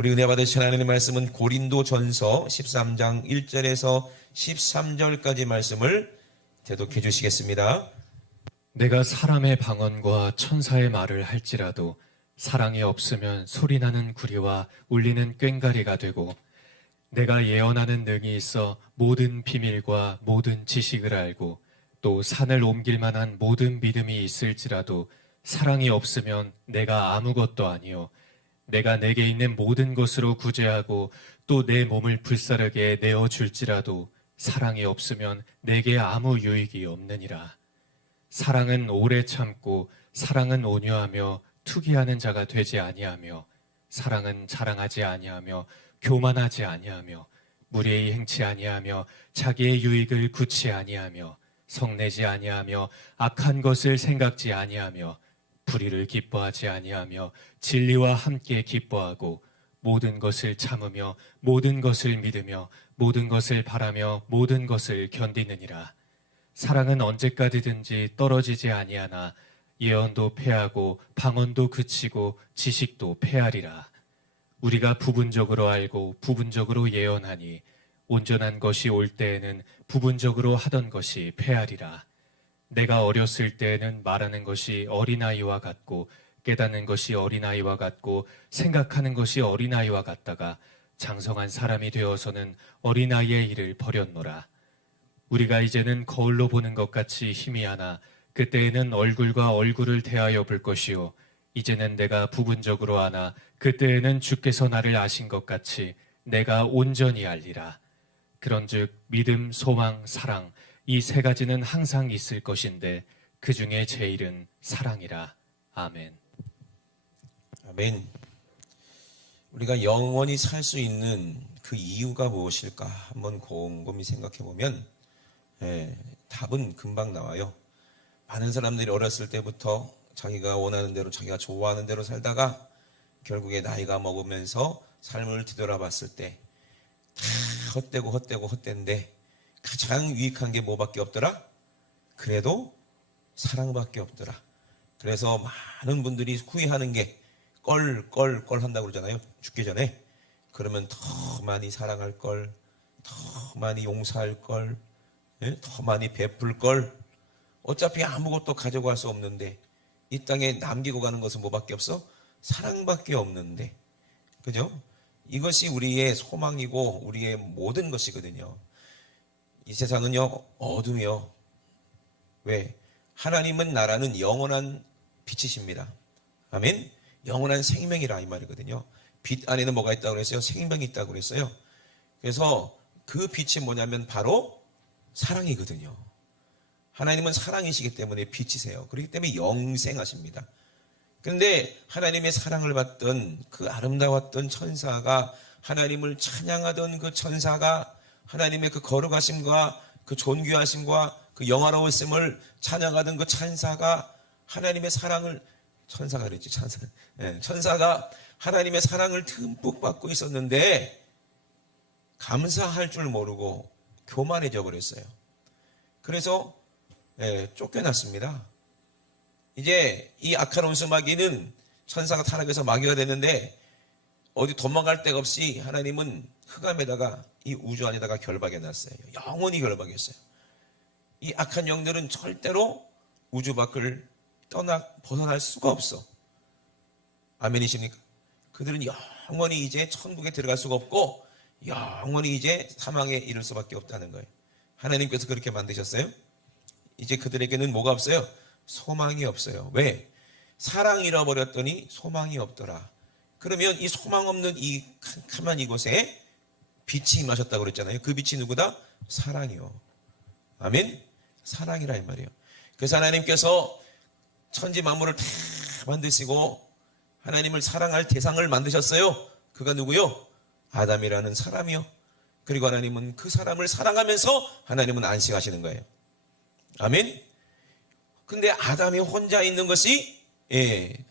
우리 은혜 받으신 하나님의 말씀은 고린도전서 13장 1절에서 13절까지 말씀을 대독해 주시겠습니다. 내가 사람의 방언과 천사의 말을 할지라도 사랑이 없으면 소리나는 구리와 울리는 꽹과리가 되고, 내가 예언하는 능이 있어 모든 비밀과 모든 지식을 알고 또 산을 옮길 만한 모든 믿음이 있을지라도 사랑이 없으면 내가 아무것도 아니요 내가 내게 있는 모든 것으로 구제하고 또 내 몸을 불사르게 내어줄지라도 사랑이 없으면 내게 아무 유익이 없느니라. 사랑은 오래 참고 사랑은 온유하며 투기하는 자가 되지 아니하며 사랑은 자랑하지 아니하며 교만하지 아니하며 무례히 행치 아니하며 자기의 유익을 굳이 아니하며 성내지 아니하며 악한 것을 생각지 아니하며 불의를 기뻐하지 아니하며 진리와 함께 기뻐하고 모든 것을 참으며 모든 것을 믿으며 모든 것을 바라며 모든 것을 견디느니라. 사랑은 언제까지든지 떨어지지 아니하나 예언도 패하고 방언도 그치고 지식도 패하리라. 우리가 부분적으로 알고 부분적으로 예언하니 온전한 것이 올 때에는 부분적으로 하던 것이 패하리라. 내가 어렸을 때에는 말하는 것이 어린아이와 같고 깨닫는 것이 어린아이와 같고 생각하는 것이 어린아이와 같다가 장성한 사람이 되어서는 어린아이의 일을 버렸노라. 우리가 이제는 거울로 보는 것 같이 희미하나 그때에는 얼굴과 얼굴을 대하여 볼 것이요 이제는 내가 부분적으로 아나 그때에는 주께서 나를 아신 것 같이 내가 온전히 알리라. 그런즉 믿음, 소망, 사랑 이 세 가지는 항상 있을 것인데 그 중에 제일은 사랑이라. 아멘. 아멘. 우리가 영원히 살 수 있는 그 이유가 무엇일까 한번 곰곰이 생각해 보면 답은 금방 나와요. 많은 사람들이 어렸을 때부터 자기가 원하는 대로 자기가 좋아하는 대로 살다가 결국에 나이가 먹으면서 삶을 뒤돌아봤을 때 다 헛되고 가장 유익한 게 뭐밖에 없더라? 그래도 사랑밖에 없더라. 그래서 많은 분들이 후회하는 게 껄 한다고 그러잖아요. 죽기 전에. 그러면 더 많이 사랑할 걸, 더 많이 용서할 걸, 더 많이 베풀 걸. 어차피 아무것도 가져갈 수 없는데 이 땅에 남기고 가는 것은 뭐밖에 없어? 사랑밖에 없는데. 그죠? 이것이 우리의 소망이고 우리의 모든 것이거든요. 이 세상은요, 어둠이요. 왜? 하나님은 나라는 영원한 빛이십니다. 아멘? 영원한 생명이라 이 말이거든요. 빛 안에는 뭐가 있다고 그랬어요? 생명이 있다고 그랬어요. 그래서 그 빛이 뭐냐면 바로 사랑이거든요. 하나님은 사랑이시기 때문에 빛이세요. 그렇기 때문에 영생하십니다. 그런데 하나님의 사랑을 받던 그 아름다웠던 천사가 하나님을 찬양하던 그 천사가 하나님의 그 거룩하심과 그 존귀하심과 그 영화로우심을 찬양하던 그 천사가 하나님의 사랑을 천사가 그랬지 천사가 하나님의 사랑을 듬뿍 받고 있었는데 감사할 줄 모르고 교만해져 버렸어요. 그래서 쫓겨났습니다. 이제 이 악한 원수마귀는 천사가 타락해서 마귀가 됐는데 어디 도망갈 데가 없이 하나님은 흑암에다가 이 우주 안에다가 결박해 놨어요. 영원히 결박했어요. 이 악한 영들은 절대로 우주 밖을 벗어날 수가 없어. 아멘이십니까? 그들은 영원히 이제 천국에 들어갈 수가 없고 영원히 이제 사망에 이를 수밖에 없다는 거예요. 하나님께서 그렇게 만드셨어요. 이제 그들에게는 뭐가 없어요? 소망이 없어요. 왜? 사랑 잃어버렸더니 소망이 없더라. 그러면 이 소망 없는 이 캄캄한 이곳에 빛이 임하셨다고 그랬잖아요. 그 빛이 누구다? 사랑이요. 아멘? 사랑이라 이 말이에요. 그래서 하나님께서 천지 만물을 다 만드시고 하나님을 사랑할 대상을 만드셨어요. 그가 누구요? 아담이라는 사람이요. 그리고 하나님은 그 사람을 사랑하면서 하나님은 안식하시는 거예요. 아멘? 근데 아담이 혼자 있는 것이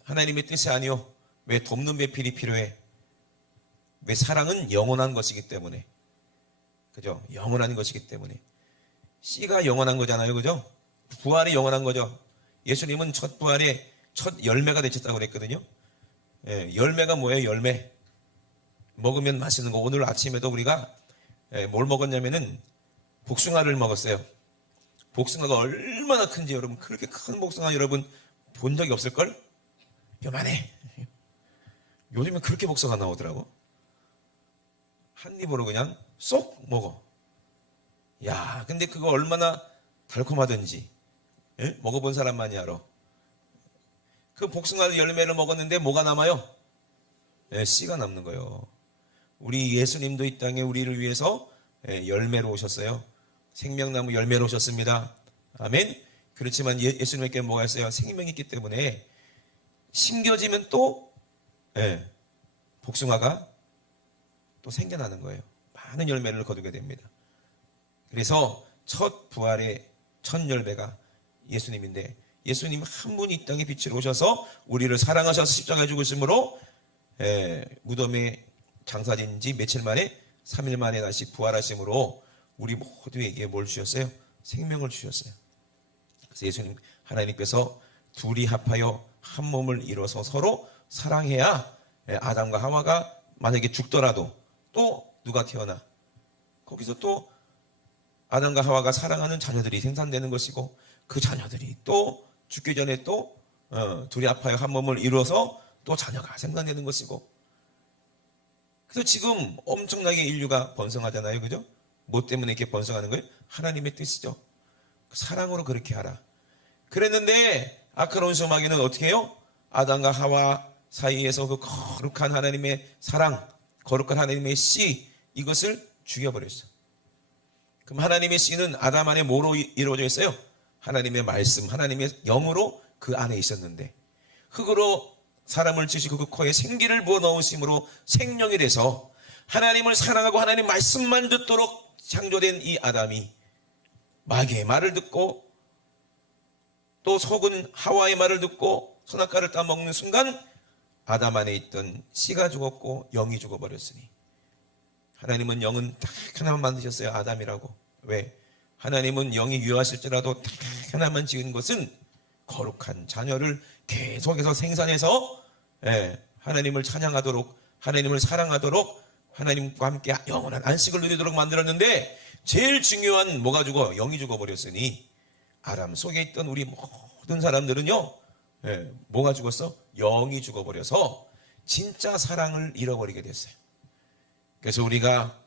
하나님의 뜻이 아니요. 왜 돕는 배필이 필요해? 왜? 사랑은 영원한 것이기 때문에. 그죠? 영원한 것이기 때문에. 씨가 영원한 거잖아요. 그죠? 부활이 영원한 거죠. 예수님은 첫 부활에 첫 열매가 되셨다고 그랬거든요. 열매가 뭐예요? 열매. 먹으면 맛있는 거. 오늘 아침에도 우리가 뭘 먹었냐면은 복숭아를 먹었어요. 복숭아가 얼마나 큰지 여러분, 그렇게 큰 복숭아 여러분 본 적이 없을걸? 요만해. 요즘에 그렇게 복숭아 나오더라고. 한 입으로 그냥 쏙 먹어. 야, 근데 그거 얼마나 달콤하던지 먹어본 사람만이 알아. 그 복숭아 열매를 먹었는데 뭐가 남아요? 씨가 남는 거예요. 우리 예수님도 이 땅에 우리를 위해서 열매로 오셨어요. 생명나무 열매로 오셨습니다. 아멘. 그렇지만 예수님께 뭐가 있어요? 생명이 있기 때문에 심겨지면 또 복숭아가 또 생겨나는 거예요. 많은 열매를 거두게 됩니다. 그래서 첫 부활의 첫 열매가 예수님인데, 예수님 한 분이 이 땅에 빛으로 오셔서 우리를 사랑하셔서 십자가에 죽으심으로 무덤에 장사된 지 며칠 만에 3일 만에 다시 부활하심으로 우리 모두에게 뭘 주셨어요? 생명을 주셨어요. 그래서 예수님 하나님께서 둘이 합하여 한 몸을 이뤄서 서로 사랑해야 아담과 하와가 만약에 죽더라도 또 누가 태어나 거기서 또 아담과 하와가 사랑하는 자녀들이 생산되는 것이고, 그 자녀들이 또 죽기 전에 또 둘이 합하여 한 몸을 이루어서 또 자녀가 생산되는 것이고. 그래서 지금 엄청나게 인류가 번성하잖아요. 그죠? 뭐 때문에 이렇게 번성하는 거예요? 하나님의 뜻이죠. 사랑으로 그렇게 하라. 그랬는데 악한 원수 마귀는 어떻게 해요? 아담과 하와 사이에서 그 거룩한 하나님의 사랑, 거룩한 하나님의 씨, 이것을 죽여버렸어요. 그럼 하나님의 씨는 아담 안에 뭐로 이루어져 있어요? 하나님의 말씀, 하나님의 영으로 그 안에 있었는데, 흙으로 사람을 지시고 그 코에 생기를 부어 넣으심으로 생명이 돼서 하나님을 사랑하고 하나님 말씀만 듣도록 창조된 이 아담이 마귀의 말을 듣고 또 속은 하와의 말을 듣고 선악과를 따먹는 순간 아담 안에 있던 씨가 죽었고 영이 죽어버렸으니, 하나님은 영은 딱 하나만 만드셨어요. 아담이라고. 왜? 하나님은 영이 유하실지라도 딱 하나만 지은 것은 거룩한 자녀를 계속해서 생산해서 하나님을 찬양하도록, 하나님을 사랑하도록, 하나님과 함께 영원한 안식을 누리도록 만들었는데, 제일 중요한 뭐가 죽어? 영이 죽어버렸으니 아담 속에 있던 우리 모든 사람들은요, 뭐가 죽었어? 영이 죽어버려서 진짜 사랑을 잃어버리게 됐어요. 그래서 우리가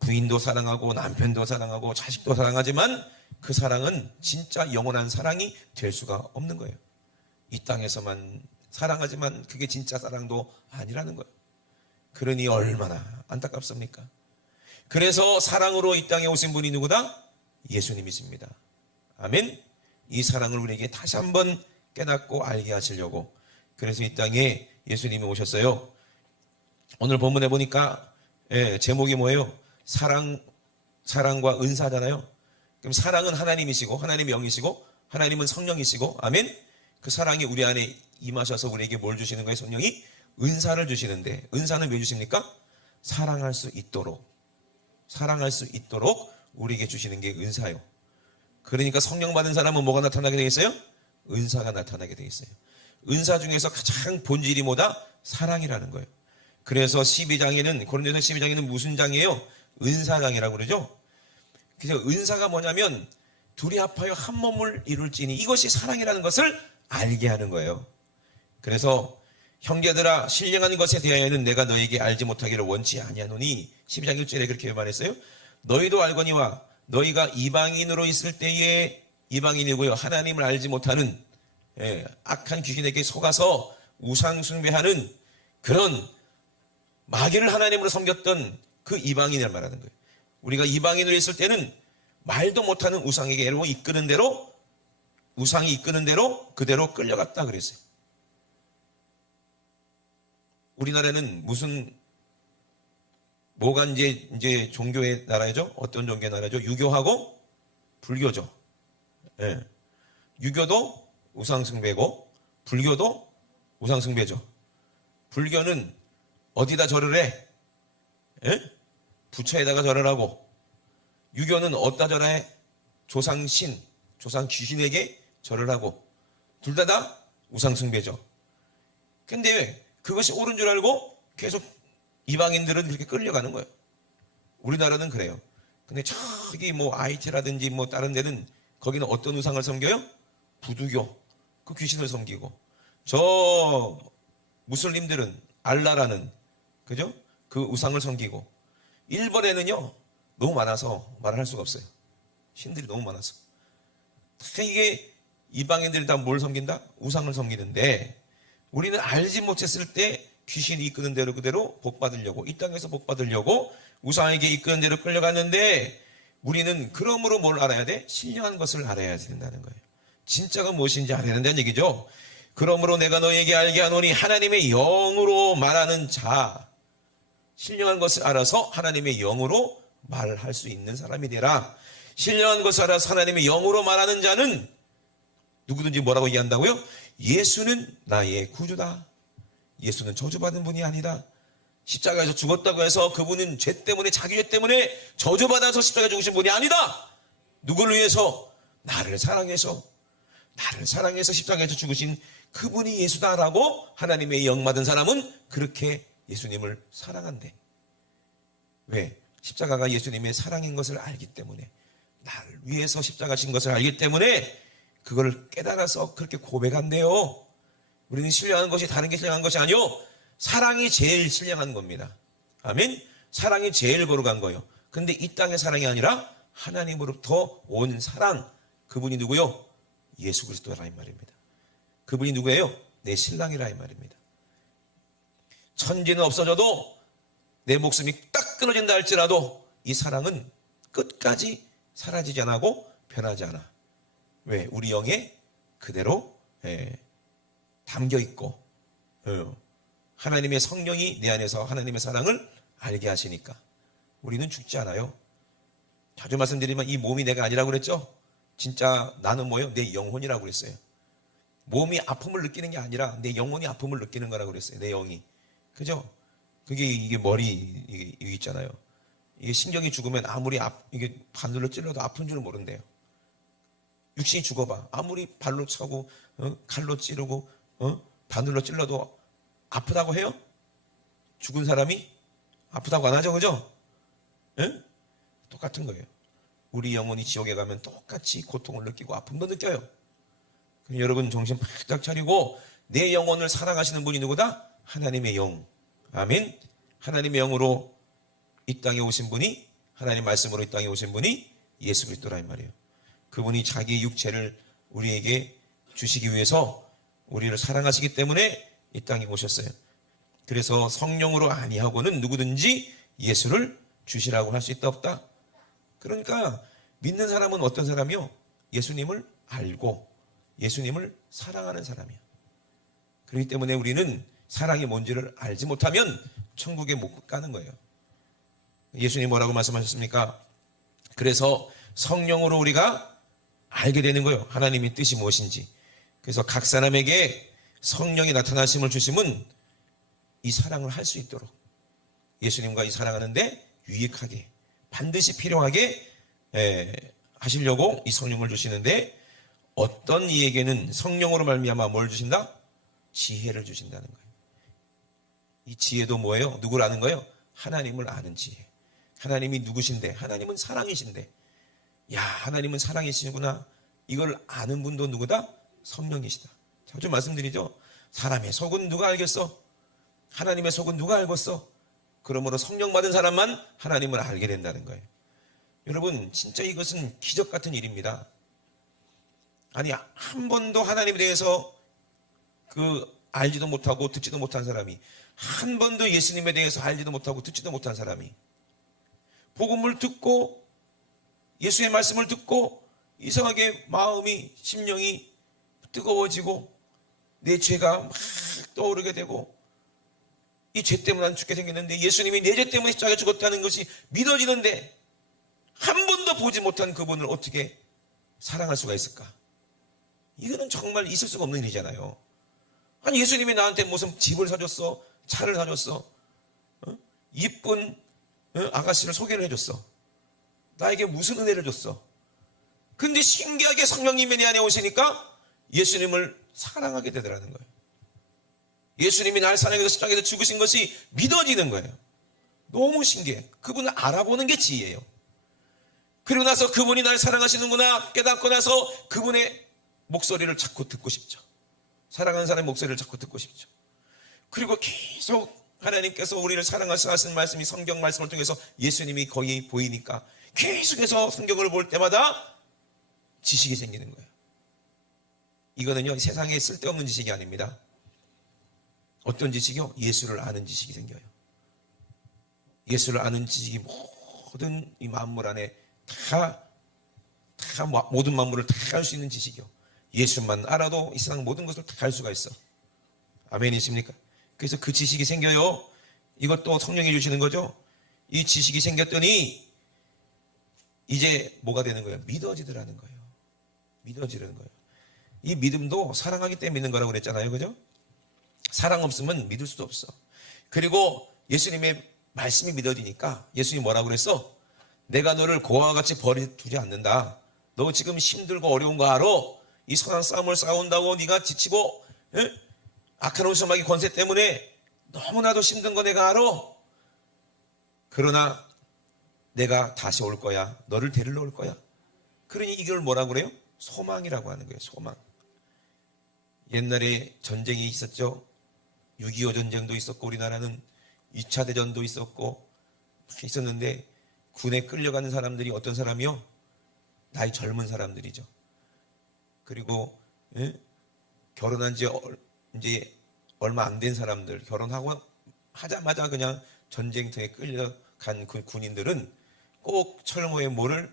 부인도 사랑하고 남편도 사랑하고 자식도 사랑하지만 그 사랑은 진짜 영원한 사랑이 될 수가 없는 거예요. 이 땅에서만 사랑하지만 그게 진짜 사랑도 아니라는 거예요. 그러니 얼마나 안타깝습니까? 그래서 사랑으로 이 땅에 오신 분이 누구다? 예수님이십니다. 아멘. 이 사랑을 우리에게 다시 한번 깨닫고 알게 하시려고, 그래서 이 땅에 예수님이 오셨어요. 오늘 본문에 보니까 제목이 뭐예요? 사랑과 은사잖아요. 그럼 사랑은 하나님이시고 하나님의 영이시고 하나님은 성령이시고, 아멘. 그 사랑이 우리 안에 임하셔서 우리에게 뭘 주시는 거예요? 성령이 은사를 주시는데, 은사는 왜 주십니까? 사랑할 수 있도록 우리에게 주시는 게 은사요. 그러니까 성령 받은 사람은 뭐가 나타나게 되겠어요? 은사가 나타나게 되겠어요. 은사 중에서 가장 본질이 뭐다? 사랑이라는 거예요. 그래서 12장에는, 고린도서 12장에는 무슨 장이에요? 은사장이라고 그러죠. 그래서 은사가 뭐냐면 둘이 합하여 한 몸을 이룰지니, 이것이 사랑이라는 것을 알게 하는 거예요. 그래서 형제들아, 신령한 것에 대하여는 내가 너에게 알지 못하기를 원치 아니하노니, 12장 1절에 그렇게 말했어요. 너희도 알거니와 너희가 이방인으로 있을 때에, 이방인이고요, 하나님을 알지 못하는 악한 귀신에게 속아서 우상 숭배하는 그런 마귀를 하나님으로 섬겼던 그 이방인을 말하는 거예요. 우리가 이방인으로 있을 때는 말도 못하는 우상에게 이끄는 대로, 우상이 이끄는 대로 그대로 끌려갔다 그랬어요. 우리나라는 뭐가 이제 종교의 나라죠? 어떤 종교의 나라죠? 유교하고 불교죠. 유교도 우상숭배고 불교도 우상숭배죠. 불교는 어디다 절을 해? 부처에다가 절을 하고, 유교는 어디다 절해? 조상신, 조상 귀신에게 절을 하고, 둘 다 우상숭배죠. 근데 그것이 옳은 줄 알고 계속 이방인들은 그렇게 끌려가는 거예요. 우리나라는 그래요. 근데 저기 뭐 IT라든지 뭐 다른 데는 거기는 어떤 우상을 섬겨요? 부두교. 그 귀신을 섬기고. 저 무슬림들은 알라라는, 그죠? 그 우상을 섬기고. 일본에는요, 너무 많아서 말을 할 수가 없어요. 신들이 너무 많아서. 다 이게 이방인들이 다 뭘 섬긴다? 우상을 섬기는데, 우리는 알지 못했을 때 귀신이 이끄는 대로 그대로 복 받으려고, 이 땅에서 복 받으려고 우상에게 이끄는 대로 끌려갔는데, 우리는 그러므로 뭘 알아야 돼? 신령한 것을 알아야 된다는 거예요. 진짜가 무엇인지 알아야 된다는 얘기죠. 그러므로 내가 너에게 알게 하노니 하나님의 영으로 말하는 자, 신령한 것을 알아서 하나님의 영으로 말할 수 있는 사람이 되라. 신령한 것을 알아서 하나님의 영으로 말하는 자는 누구든지 뭐라고 얘기한다고요? 예수는 나의 구주다. 예수는 저주받은 분이 아니다. 십자가에서 죽었다고 해서 그분은 죄 때문에, 자기 죄 때문에 저주받아서 십자가에 죽으신 분이 아니다. 누구를 위해서? 나를 사랑해서 십자가에서 죽으신 그분이 예수다라고 하나님의 영 받은 사람은 그렇게 예수님을 사랑한대. 왜? 십자가가 예수님의 사랑인 것을 알기 때문에, 나를 위해서 십자가신 것을 알기 때문에 그걸 깨달아서 그렇게 고백한대요. 우리는 신령한 것이 다른 게 신령한 것이 아니요, 사랑이 제일 신령한 겁니다. 아멘? 사랑이 제일 거룩한 거예요. 근데 이 땅의 사랑이 아니라 하나님으로부터 온 사랑, 그분이 누구요? 예수 그리스도라 이 말입니다. 그분이 누구예요? 내 신랑이라 이 말입니다. 천지는 없어져도 내 목숨이 딱 끊어진다 할지라도 이 사랑은 끝까지 사라지지 않고 변하지 않아. 왜? 우리 영에 그대로 담겨 있고, 하나님의 성령이 내 안에서 하나님의 사랑을 알게 하시니까 우리는 죽지 않아요. 자주 말씀드리면 이 몸이 내가 아니라고 그랬죠? 진짜 나는 뭐예요? 내 영혼이라고 그랬어요. 몸이 아픔을 느끼는 게 아니라 내 영혼이 아픔을 느끼는 거라고 그랬어요. 내 영이. 그죠? 그게 이게 머리 이게 있잖아요. 이게 신경이 죽으면 아무리 이게 바늘로 찔러도 아픈 줄은 모른대요. 육신이 죽어봐. 아무리 발로 차고 칼로 찌르고 바늘로 찔러도 아프다고 해요? 죽은 사람이 아프다고 안 하죠, 그죠? 예? 똑같은 거예요. 우리 영혼이 지옥에 가면 똑같이 고통을 느끼고 아픔도 느껴요. 그럼 여러분 정신 바짝 차리고 내 영혼을 사랑하시는 분이 누구다? 하나님의 영. 아멘. 하나님의 영으로 이 땅에 오신 분이, 하나님 말씀으로 이 땅에 오신 분이 예수 그리스도라 이 말이에요. 그분이 자기 육체를 우리에게 주시기 위해서 우리를 사랑하시기 때문에 이 땅에 오셨어요. 그래서 성령으로 아니하고는 누구든지 예수를 주시라고 할 수 있다 없다? 그러니까 믿는 사람은 어떤 사람이요? 예수님을 알고 예수님을 사랑하는 사람이야. 그렇기 때문에 우리는 사랑이 뭔지를 알지 못하면 천국에 못 가는 거예요. 예수님 뭐라고 말씀하셨습니까? 그래서 성령으로 우리가 알게 되는 거예요. 하나님의 뜻이 무엇인지. 그래서 각 사람에게 성령이 나타나심을 주심은 이 사랑을 할 수 있도록, 예수님과 이 사랑하는데 유익하게, 반드시 필요하게 하시려고 이 성령을 주시는데, 어떤 이에게는 성령으로 말미암아 뭘 주신다? 지혜를 주신다는 거예요. 이 지혜도 뭐예요? 누구를 아는 거예요? 하나님을 아는 지혜. 하나님이 누구신데? 하나님은 사랑이신데, 야, 하나님은 사랑이시구나, 이걸 아는 분도 누구다? 성령이시다. 자주 말씀드리죠. 사람의 속은 누가 알겠어? 하나님의 속은 누가 알겠어? 그러므로 성령 받은 사람만 하나님을 알게 된다는 거예요. 여러분, 진짜 이것은 기적 같은 일입니다. 아니, 한 번도 하나님에 대해서 알지도 못하고 듣지도 못한 사람이, 한 번도 예수님에 대해서 알지도 못하고 듣지도 못한 사람이 복음을 듣고 예수의 말씀을 듣고 이상하게 마음이, 심령이 뜨거워지고 내 죄가 막 떠오르게 되고, 이 죄 때문에 난 죽게 생겼는데 예수님이 내 죄 때문에 십자가에 죽었다는 것이 믿어지는데 한 번도 보지 못한 그분을 어떻게 사랑할 수가 있을까? 이거는 정말 있을 수가 없는 일이잖아요. 아니, 예수님이 나한테 무슨 집을 사줬어, 차를 사줬어, 이쁜 아가씨를 소개를 해줬어, 나에게 무슨 은혜를 줬어. 근데 신기하게 성령님이 내 안에 오시니까 예수님을 사랑하게 되더라는 거예요. 예수님이 날 사랑해서 십자가에서 죽으신 것이 믿어지는 거예요. 너무 신기해. 그분을 알아보는 게 지혜예요. 그리고 나서 그분이 날 사랑하시는구나 깨닫고 나서 그분의 목소리를 자꾸 듣고 싶죠. 사랑하는 사람의 목소리를 자꾸 듣고 싶죠. 그리고 계속 하나님께서 우리를 사랑하시는 하시는 말씀이 성경 말씀을 통해서 예수님이 거의 보이니까 계속해서 성경을 볼 때마다 지식이 생기는 거예요. 이거는요, 세상에 쓸데없는 지식이 아닙니다. 어떤 지식이요? 예수를 아는 지식이 생겨요. 예수를 아는 지식이 모든 이 만물 안에 다 모든 만물을 다 알 수 있는 지식이요. 예수만 알아도 이 세상 모든 것을 다 알 수가 있어. 아멘이십니까? 그래서 그 지식이 생겨요. 이것도 성령이 주시는 거죠. 이 지식이 생겼더니 이제 뭐가 되는 거예요? 믿어지더라는 거예요. 믿어지는 거예요. 이 믿음도 사랑하기 때문에 믿는 거라고 그랬잖아요. 그죠? 사랑 없으면 믿을 수도 없어. 그리고 예수님의 말씀이 믿어지니까 예수님이 뭐라고 그랬어? 내가 너를 고아와 같이 버려두지 않는다. 너 지금 힘들고 어려운 거 알아? 이 선한 싸움을 싸운다고 네가 지치고 악한 원수마귀 권세 때문에 너무나도 힘든 거 내가 알아. 그러나 내가 다시 올 거야. 너를 데리러 올 거야. 그러니 이걸 뭐라고 그래요? 소망이라고 하는 거예요. 소망. 옛날에 전쟁이 있었죠. 6.25 전쟁도 있었고 우리나라는 2차 대전도 있었는데 군에 끌려가는 사람들이 어떤 사람이요? 나이 젊은 사람들이죠. 그리고 결혼한 지 이제 얼마 안 된 사람들, 결혼하고 하자마자 그냥 전쟁터에 끌려간 그 군인들은 꼭 철모에 뭐를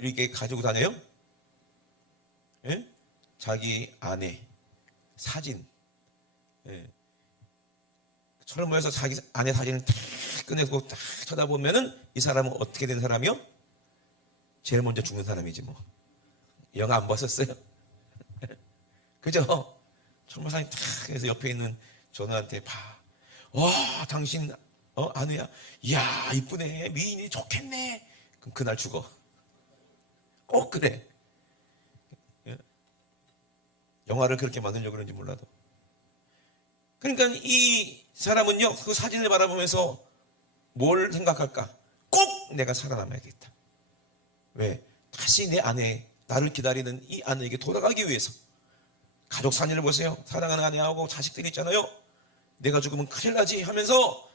이렇게 가지고 다녀요? 자기 아내 사진. 철모에서 자기 아내 사진을 다 꺼내고 딱 쳐다보면은 이 사람은 어떻게 된 사람이요? 제일 먼저 죽는 사람이지 뭐. 영화 안 봤었어요? 그죠? 철모사님 딱 해서 옆에 있는 전우한테 봐. 와, 당신 아내야. 이야, 이쁘네. 미인이 좋겠네. 그럼 그날 죽어. 꼭 그래. 영화를 그렇게 만들려고 그런지 몰라도. 그러니까 이 사람은요, 그 사진을 바라보면서 뭘 생각할까? 꼭 내가 살아남아야겠다. 왜? 다시 내 아내, 나를 기다리는 이 아내에게 돌아가기 위해서. 가족 사진을 보세요. 사랑하는 아내하고 자식들이 있잖아요. 내가 죽으면 큰일 나지 하면서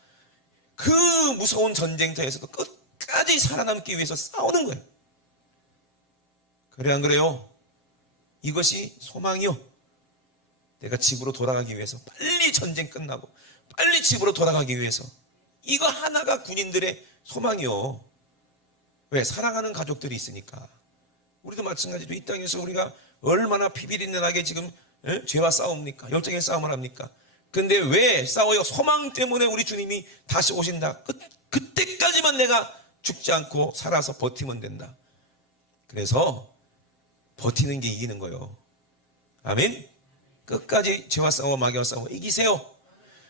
그 무서운 전쟁터에서도 끝까지 살아남기 위해서 싸우는 거예요. 그래 안 그래요? 이것이 소망이요. 내가 집으로 돌아가기 위해서 빨리 전쟁 끝나고 빨리 집으로 돌아가기 위해서 이거 하나가 군인들의 소망이요. 왜? 사랑하는 가족들이 있으니까. 우리도 마찬가지로 이 땅에서 우리가 얼마나 피비린내나게 지금 죄와 싸웁니까? 열정의 싸움을 합니까? 근데 왜 싸워요? 소망 때문에 우리 주님이 다시 오신다. 그때까지만 내가 죽지 않고 살아서 버티면 된다. 그래서 버티는 게 이기는 거예요. 아멘? 끝까지 죄와 싸워 마귀와 싸워 이기세요.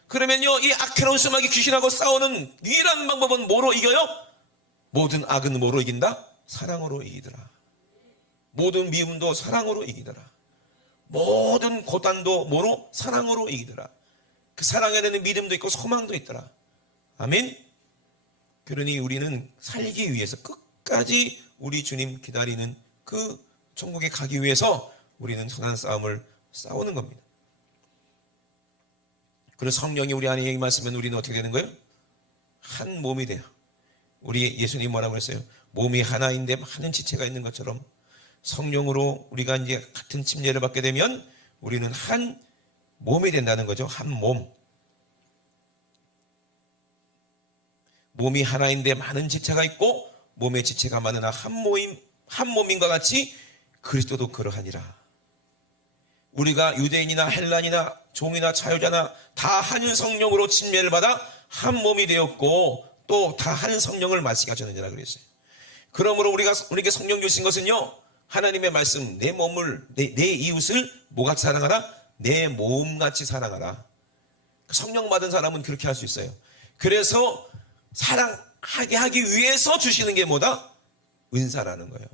그러면요, 이 악한 원수마귀 귀신하고 싸우는 유일한 방법은 뭐로 이겨요? 모든 악은 뭐로 이긴다? 사랑으로 이기더라. 모든 미움도 사랑으로 이기더라. 모든 고단도 뭐로? 사랑으로 이기더라. 그 사랑에는 믿음도 있고 소망도 있더라. 아멘? 그러니 우리는 살기 위해서 끝까지 우리 주님 기다리는 그 천국에 가기 위해서 우리는 선한 싸움을 싸우는 겁니다. 그래서 성령이 우리 안에 임하시면 우리는 어떻게 되는 거예요? 한 몸이 돼요. 우리 예수님 뭐라고 했어요? 몸이 하나인데 많은 지체가 있는 것처럼 성령으로 우리가 이제 같은 침례를 받게 되면 우리는 한 몸이 된다는 거죠. 한 몸. 몸이 하나인데 많은 지체가 있고 몸의 지체가 많으나 한 몸인과 같이 그리스도도 그러하니라. 우리가 유대인이나 헬란이나 종이나 자유자나 다 한 성령으로 침례를 받아 한 몸이 되었고 또 다 한 성령을 마시게 하셨느니라 그랬어요. 그러므로 우리에게 성령 주신 것은요, 하나님의 말씀, 내 몸을, 내 이웃을 뭐같이 사랑하라? 내 몸같이 사랑하라. 성령 받은 사람은 그렇게 할 수 있어요. 그래서 사랑하게 하기 위해서 주시는 게 뭐다? 은사라는 거예요.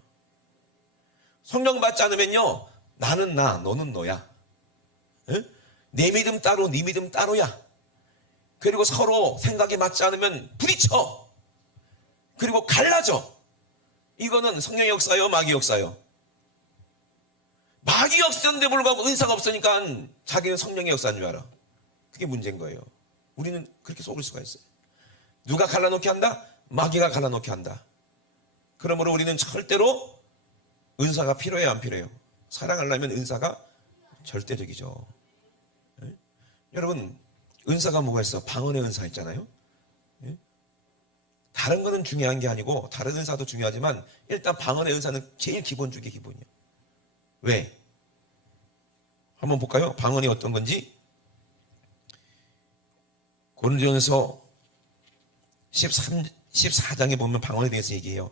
성령 받지 않으면요, 나는 나, 너는 너야. 에? 내 믿음 따로, 네 믿음 따로야. 그리고 서로 생각이 맞지 않으면 부딪혀. 그리고 갈라져. 이거는 성령의 역사요, 마귀 역사요? 마귀 역사인데 불구하고 은사가 없으니까 자기는 성령의 역사인 줄 알아. 그게 문제인 거예요. 우리는 그렇게 속을 수가 있어요. 누가 갈라놓게 한다? 마귀가 갈라놓게 한다. 그러므로 우리는 절대로 은사가 필요해요, 안 필요해요? 사랑하려면 은사가 절대적이죠. 네? 여러분, 은사가 뭐가 있어? 방언의 은사 있잖아요. 네? 다른 거는 중요한 게 아니고 다른 은사도 중요하지만 일단 방언의 은사는 제일 기본 중에 기본이에요. 왜? 한번 볼까요? 방언이 어떤 건지. 고린도전서 14장에 보면 방언에 대해서 얘기해요.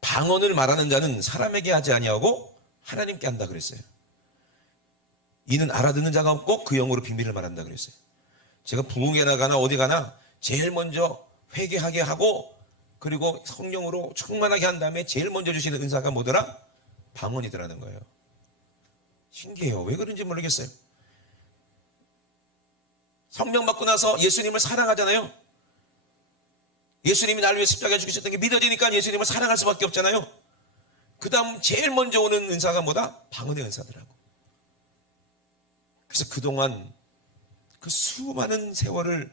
방언을 말하는 자는 사람에게 하지 아니하고 하나님께 한다 그랬어요. 이는 알아듣는 자가 없고 그 영으로 비밀을 말한다 그랬어요. 제가 부흥회 나가나 어디 가나 제일 먼저 회개하게 하고 그리고 성령으로 충만하게 한 다음에 제일 먼저 주시는 은사가 뭐더라? 방언이더라는 거예요. 신기해요. 왜 그런지 모르겠어요. 성령 받고 나서 예수님을 사랑하잖아요. 예수님이 나를 위해 십자가에 죽으셨던 게 믿어지니까 예수님을 사랑할 수밖에 없잖아요. 그 다음 제일 먼저 오는 은사가 뭐다? 방언의 은사더라고. 그래서 그동안 그 수많은 세월을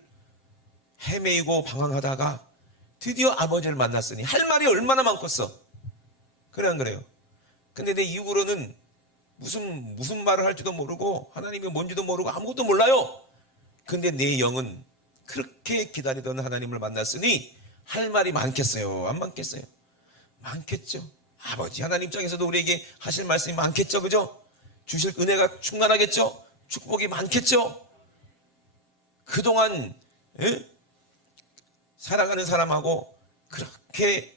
헤매이고 방황하다가 드디어 아버지를 만났으니 할 말이 얼마나 많겠어. 그래 안 그래요? 근데 내 이후로는 무슨 말을 할지도 모르고 하나님이 뭔지도 모르고 아무것도 몰라요. 근데 내 영은 그렇게 기다리던 하나님을 만났으니 할 말이 많겠어요? 안 많겠어요? 많겠죠. 아버지 하나님 입장에서도 우리에게 하실 말씀이 많겠죠. 그죠? 주실 은혜가 충만하겠죠. 축복이 많겠죠. 그동안 살아가는 사람하고 그렇게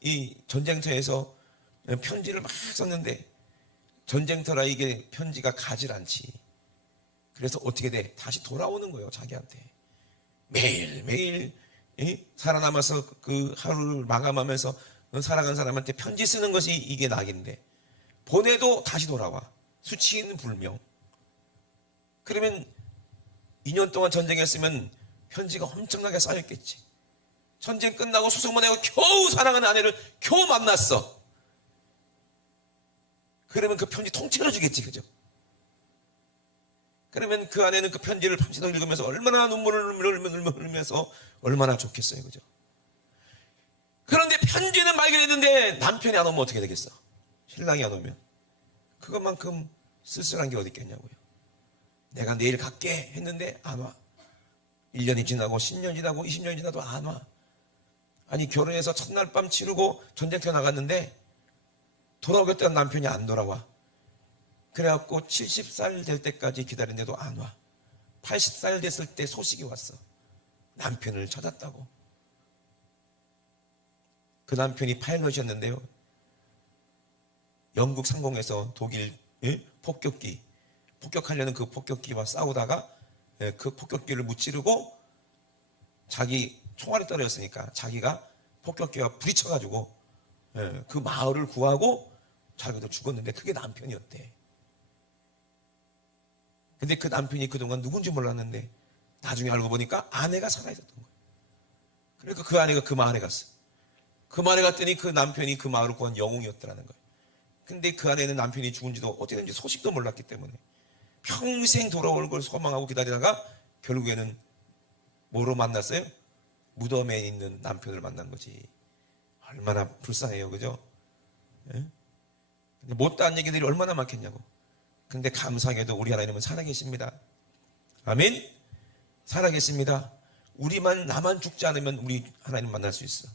이 전쟁터에서 편지를 막 썼는데 전쟁터라 이게 편지가 가질 않지. 그래서 어떻게 돼? 다시 돌아오는 거예요. 자기한테. 매일매일 살아남아서 그 하루를 마감하면서 사랑하는 사람한테 편지 쓰는 것이 이게 낙인데 보내도 다시 돌아와. 수치인 불명. 그러면 2년 동안 전쟁했으면 편지가 엄청나게 쌓였겠지. 전쟁 끝나고 수송 보내고 겨우 사랑하는 아내를 겨우 만났어. 그러면 그 편지 통째로 주겠지. 그죠? 그러면 그 아내는 그 편지를 밤새도록 읽으면서 얼마나 눈물을 흘리면서 얼마나 좋겠어요. 그죠? 그런데 편지는 발견했는데 남편이 안 오면 어떻게 되겠어? 신랑이 안 오면. 그것만큼 쓸쓸한 게 어디 있겠냐고요. 내가 내일 갈게 했는데 안 와. 1년이 지나고 10년 지나고 20년이 지나도 안 와. 아니 결혼해서 첫날 밤 치르고 전쟁터 나갔는데 돌아오겠다는 남편이 안 돌아와. 그래갖고 70살 될 때까지 기다렸는데도 안 와. 80살 됐을 때 소식이 왔어. 남편을 찾았다고. 그 남편이 파일럿이었는데요. 영국 상공에서 독일 폭격하려는 그 폭격기와 싸우다가 그 폭격기를 무찌르고 자기 총알이 떨어졌으니까 자기가 폭격기와 부딪혀가지고 그 마을을 구하고 자기도 죽었는데 그게 남편이었대. 근데 그 남편이 그동안 누군지 몰랐는데 나중에 알고 보니까 아내가 살아있었던 거예요. 그러니까 그 아내가 그 마을에 갔어. 그 마을에 갔더니 그 남편이 그 마을을 구한 영웅이었더라는 거예요. 근데 그 아내는 남편이 죽은지도 어찌됐는지 소식도 몰랐기 때문에 평생 돌아올 걸 소망하고 기다리다가 결국에는 뭐로 만났어요? 무덤에 있는 남편을 만난 거지. 얼마나 불쌍해요. 그죠? 못다한 얘기들이 얼마나 많겠냐고. 근데 감사하게도 우리 하나님은 살아계십니다. 아멘? 살아계십니다. 나만 죽지 않으면 우리 하나님 만날 수 있어.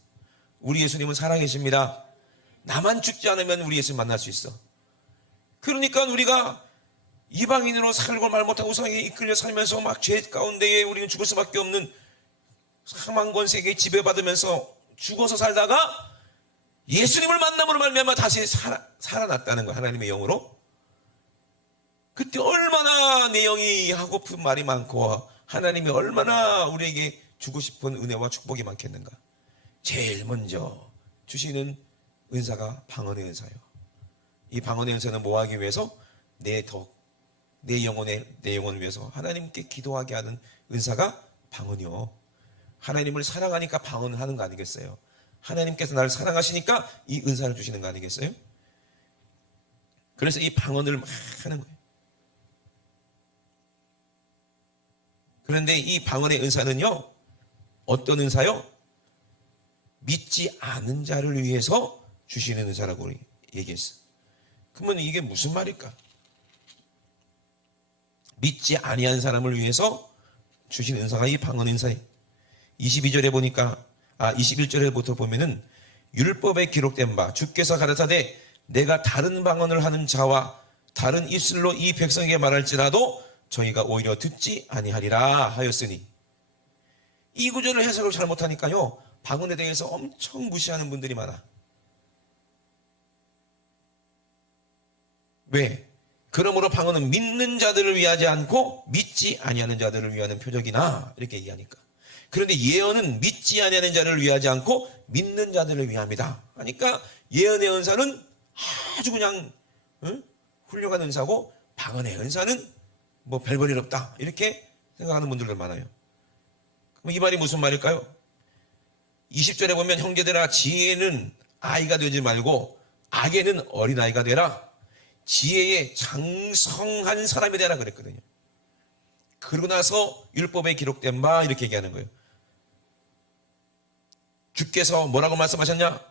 우리 예수님은 살아계십니다. 나만 죽지 않으면 우리 예수님 만날 수 있어. 그러니까 우리가 이방인으로 살고 말 못하고 우상에 이끌려 살면서 막 죄 가운데에 우리는 죽을 수밖에 없는 사망 권세에 지배받으면서 죽어서 살다가 예수님을 만남으로 말미암아 다시 살아났다는 거야. 하나님의 영으로. 그때 얼마나 내 영이 하고픈 말이 많고 하나님이 얼마나 우리에게 주고 싶은 은혜와 축복이 많겠는가. 제일 먼저 주시는 은사가 방언의 은사예요. 이 방언의 은사는 뭐 하기 위해서 내 더 내 영혼을 위해서 하나님께 기도하게 하는 은사가 방언이요. 하나님을 사랑하니까 방언을 하는 거 아니겠어요? 하나님께서 나를 사랑하시니까 이 은사를 주시는 거 아니겠어요? 그래서 이 방언을 막 하는 거예요. 그런데 이 방언의 은사는요, 어떤 은사요? 믿지 않은 자를 위해서 주시는 은사라고 얘기했어요. 그러면 이게 무슨 말일까? 믿지 아니한 사람을 위해서 주신 은사가 이 방언 은사예요. 22절에 보니까 21절에부터 보면은 율법에 기록된 바 주께서 가라사대 내가 다른 방언을 하는 자와 다른 입술로 이 백성에게 말할지라도 저희가 오히려 듣지 아니하리라 하였으니, 이 구절을 해석을 잘못하니까요 방언에 대해서 엄청 무시하는 분들이 많아. 왜? 그러므로 방언은 믿는 자들을 위하지 않고 믿지 아니하는 자들을 위하는 표적이나 이렇게 얘기하니까. 그런데 예언은 믿지 아니하는 자를 위하지 않고 믿는 자들을 위함이다 하니까 예언의 은사는 아주 그냥 훌륭한 은사고 방언의 은사는 뭐 별 볼일 없다 이렇게 생각하는 분들도 많아요. 그럼 이 말이 무슨 말일까요? 20절에 보면 형제들아 지혜는 아이가 되지 말고 악에는 어린아이가 되라. 지혜에 장성한 사람이 되라 그랬거든요. 그러고 나서 율법에 기록된 바 이렇게 얘기하는 거예요. 주께서 뭐라고 말씀하셨냐?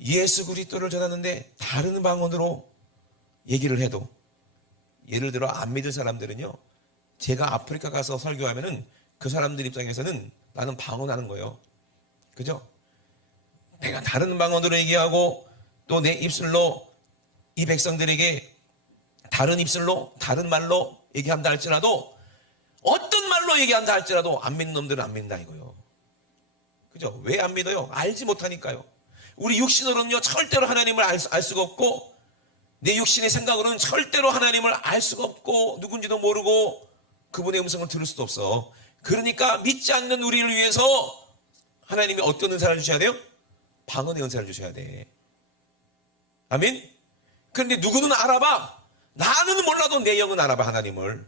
예수 그리스도를 전하는데 다른 방언으로 얘기를 해도, 예를 들어 안 믿을 사람들은요, 제가 아프리카 가서 설교하면은 그 사람들 입장에서는 나는 방언하는 거예요. 그죠? 내가 다른 방언으로 얘기하고 또 내 입술로 이 백성들에게 다른 입술로 다른 말로 얘기한다 할지라도, 어떤 말로 얘기한다 할지라도 안 믿는 놈들은 안 믿는다 이거요. 그죠? 왜 안 믿어요? 알지 못하니까요. 우리 육신으로는요 절대로 하나님을 알 수가 없고, 내 육신의 생각으로는 절대로 하나님을 알 수가 없고, 누군지도 모르고 그분의 음성을 들을 수도 없어. 그러니까 믿지 않는 우리를 위해서 하나님이 어떤 은사를 주셔야 돼요? 방언의 은사를 주셔야 돼. 아멘? 그런데 누구는 알아봐. 나는 몰라도 내 영은 알아봐 하나님을.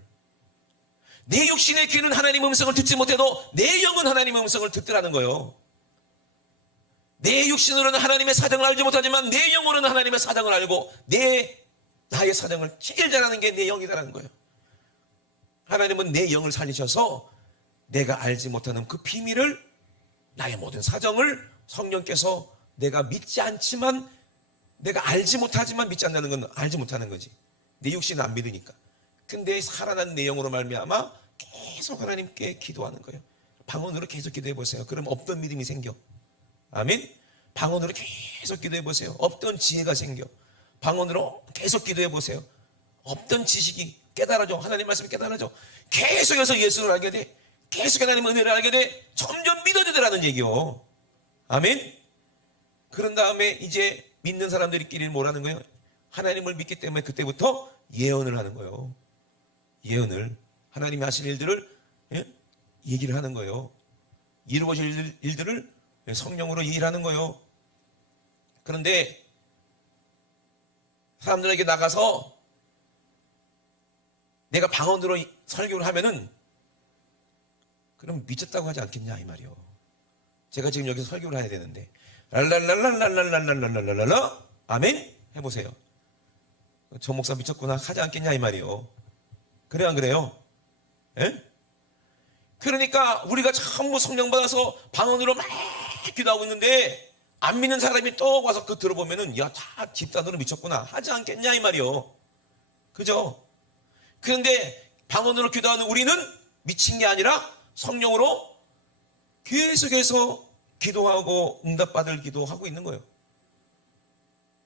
내 육신의 귀는 하나님의 음성을 듣지 못해도 내 영은 하나님의 음성을 듣더라는 거예요. 내 육신으로는 하나님의 사정을 알지 못하지만 내 영으로는 하나님의 사정을 알고, 나의 사정을 제일 잘하는 게 내 영이라는 거예요. 하나님은 내 영을 살리셔서 내가 알지 못하는 그 비밀을, 나의 모든 사정을 성령께서 내가 믿지 않지만, 내가 알지 못하지만 믿지 않는 건 알지 못하는 거지. 내 육신은 안 믿으니까. 근데 살아난 내 영으로 말미암아 계속 하나님께 기도하는 거예요. 방언으로 계속 기도해 보세요. 그럼 없던 믿음이 생겨. 아멘? 방언으로 계속 기도해 보세요. 없던 지혜가 생겨. 방언으로 계속 기도해 보세요. 없던 지식이 깨달아져. 하나님 말씀이 깨달아져. 계속해서 예수를 알게 돼. 계속 하나님 은혜를 알게 돼. 점점 믿어지더라는 얘기요. 아멘? 그런 다음에 이제 믿는 사람들끼리 뭐라는 거예요? 하나님을 믿기 때문에 그때부터 예언을 하는 거예요. 예언을. 하나님이 하실 일들을 얘기를 하는 거예요. 이루어질 일들을 성령으로 일하는 거예요. 그런데 사람들에게 나가서 내가 방언으로 설교를 하면은 그럼 미쳤다고 하지 않겠냐 이 말이요. 제가 지금 여기서 설교를 해야 되는데 랄랄랄랄랄랄랄랄랄랄랄라 아멘 해보세요. 저 목사 미쳤구나 하지 않겠냐 이 말이요. 그래요 안 그래요? 예? 그러니까 우리가 전부 성령 받아서 방언으로 막 기도하고 있는데 안 믿는 사람이 또 와서 그 들어보면은 야, 다 집단으로 미쳤구나 하지 않겠냐 이 말이요. 그죠? 그런데 방언으로 기도하는 우리는 미친 게 아니라 성령으로 계속해서 기도하고 응답받을 기도하고 있는 거예요.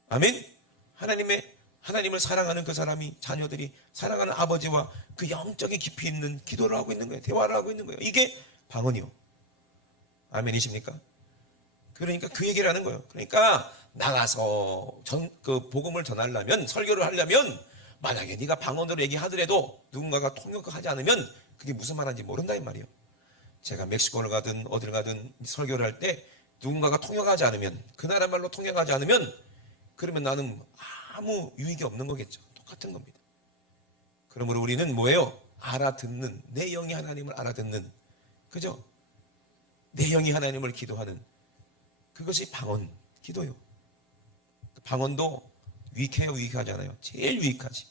아멘? 하나님을 사랑하는 그 사람이, 자녀들이 사랑하는 아버지와 그 영적인 깊이 있는 기도를 하고 있는 거예요. 대화를 하고 있는 거예요. 이게 방언이요. 아멘이십니까? 그러니까 그 얘기를 하는 거예요. 그러니까 나가서 그 복음을 전하려면, 설교를 하려면 만약에 네가 방언으로 얘기하더라도 누군가가 통역하지 않으면 그게 무슨 말인지 모른다 이 말이에요. 제가 멕시코를 가든 어딜 가든 설교를 할 때 누군가가 통역하지 않으면, 그 나라 말로 통역하지 않으면 그러면 나는 아무 유익이 없는 거겠죠. 똑같은 겁니다. 그러므로 우리는 뭐예요? 알아듣는, 내 영이 하나님을 알아듣는, 그죠? 내 영이 하나님을 기도하는, 그것이 방언 기도요. 방언도 유익해요, 유익하지 않아요? 제일 유익하지.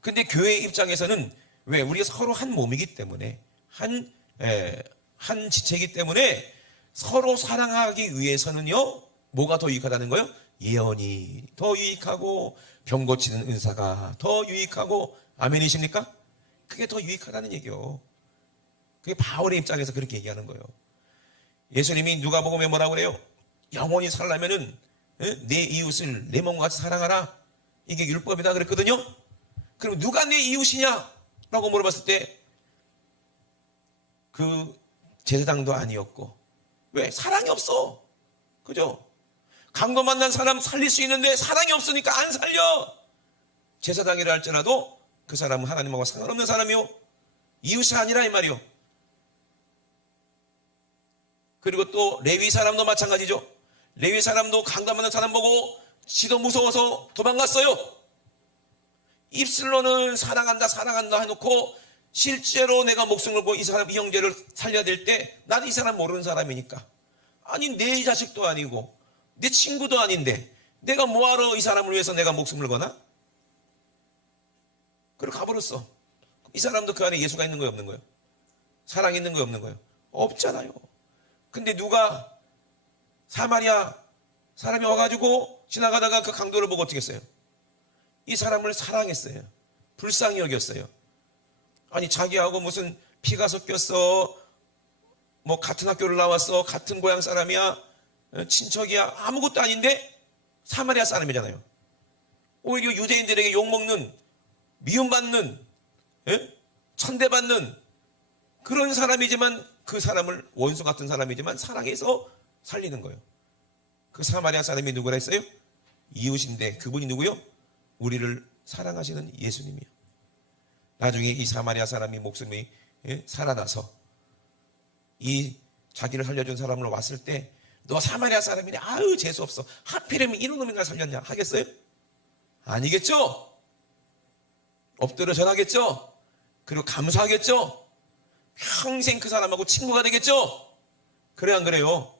근데 교회 입장에서는 왜? 우리가 서로 한 몸이기 때문에, 한 지체이기 때문에 서로 사랑하기 위해서는요, 뭐가 더 유익하다는 거예요? 예언이 더 유익하고 병 고치는 은사가 더 유익하고, 아멘이십니까? 그게 더 유익하다는 얘기요. 그게 바울의 입장에서 그렇게 얘기하는 거예요. 예수님이 누가복음에 뭐라고 그래요? 영원히 살려면은 내 이웃을 내 몸과 같이 사랑하라. 이게 율법이다 그랬거든요. 그럼 누가 내 이웃이냐? 라고 물어봤을 때 그 제사장도 아니었고, 왜? 사랑이 없어. 그죠? 강도 만난 사람 살릴 수 있는데 사랑이 없으니까 안 살려. 제사장이라 할지라도 그 사람은 하나님하고 상관없는 사람이요, 이웃이 아니라 이 말이요. 그리고 또 레위 사람도 마찬가지죠. 레위 사람도 강도 만난 사람 보고 지도 무서워서 도망갔어요. 입술로는 사랑한다 사랑한다 해놓고 실제로 내가 목숨 걸고 이 사람, 이 형제를 살려야 될 때 나는 이 사람 모르는 사람이니까, 아니 내 자식도 아니고 내 친구도 아닌데 내가 뭐하러 이 사람을 위해서 내가 목숨을 거나? 그리고 가버렸어. 이 사람도 그 안에 예수가 있는 거예요, 없는 거예요? 사랑이 있는 거예요, 없는 거예요? 없잖아요. 근데 누가 사마리아 사람이 와가지고 지나가다가 그 강도를 보고 어떻게 했어요? 이 사람을 사랑했어요. 불쌍히 여겼어요. 아니 자기하고 무슨 피가 섞였어, 뭐 같은 학교를 나왔어, 같은 고향 사람이야, 친척이야, 아무것도 아닌데 사마리아 사람이잖아요. 오히려 유대인들에게 욕먹는, 미움받는, 천대받는 그런 사람이지만, 그 사람을 원수 같은 사람이지만 사랑해서 살리는 거예요. 그 사마리아 사람이 누구라 했어요? 이웃인데 그분이 누구요? 우리를 사랑하시는 예수님이요. 나중에 이 사마리아 사람이 목숨이 살아나서 이 자기를 살려준 사람으로 왔을 때, 너 사마리아 사람이냐? 아유 재수없어, 하필이면 이런 놈이 날 살렸냐 하겠어요? 아니겠죠? 엎드려 절하겠죠? 그리고 감사하겠죠? 평생 그 사람하고 친구가 되겠죠? 그래 안 그래요?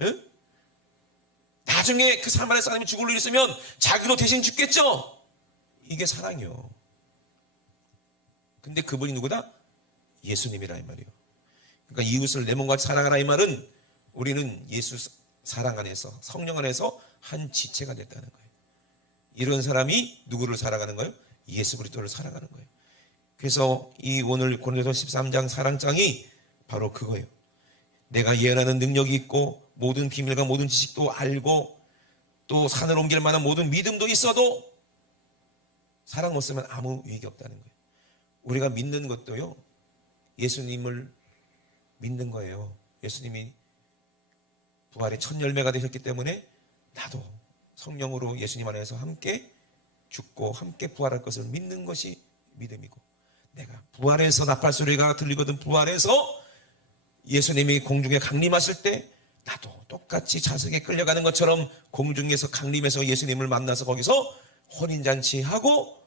에? 나중에 그 사마리아 사람이 죽을 일 있으면 자기도 대신 죽겠죠? 이게 사랑이요. 근데 그분이 누구다? 예수님이라 이 말이에요. 그러니까 이웃을 내 몸과 같이 사랑하라 이 말은, 우리는 예수 사랑 안에서, 성령 안에서 한 지체가 됐다는 거예요. 이런 사람이 누구를 사랑하는 거예요? 예수 그리스도를 사랑하는 거예요. 그래서 이 오늘 고린도서 13장 사랑장이 바로 그거예요. 내가 예언하는 능력이 있고 모든 비밀과 모든 지식도 알고 또 산을 옮길 만한 모든 믿음도 있어도 사랑 없으면 아무 유익이 없다는 거예요. 우리가 믿는 것도요, 예수님을 믿는 거예요. 예수님이 부활의 첫 열매가 되셨기 때문에 나도 성령으로 예수님 안에서 함께 죽고 함께 부활할 것을 믿는 것이 믿음이고, 내가 부활해서 나팔 소리가 들리거든, 부활해서 예수님이 공중에 강림하실 때 나도 똑같이 자석에 끌려가는 것처럼 공중에서 강림해서 예수님을 만나서 거기서 혼인잔치하고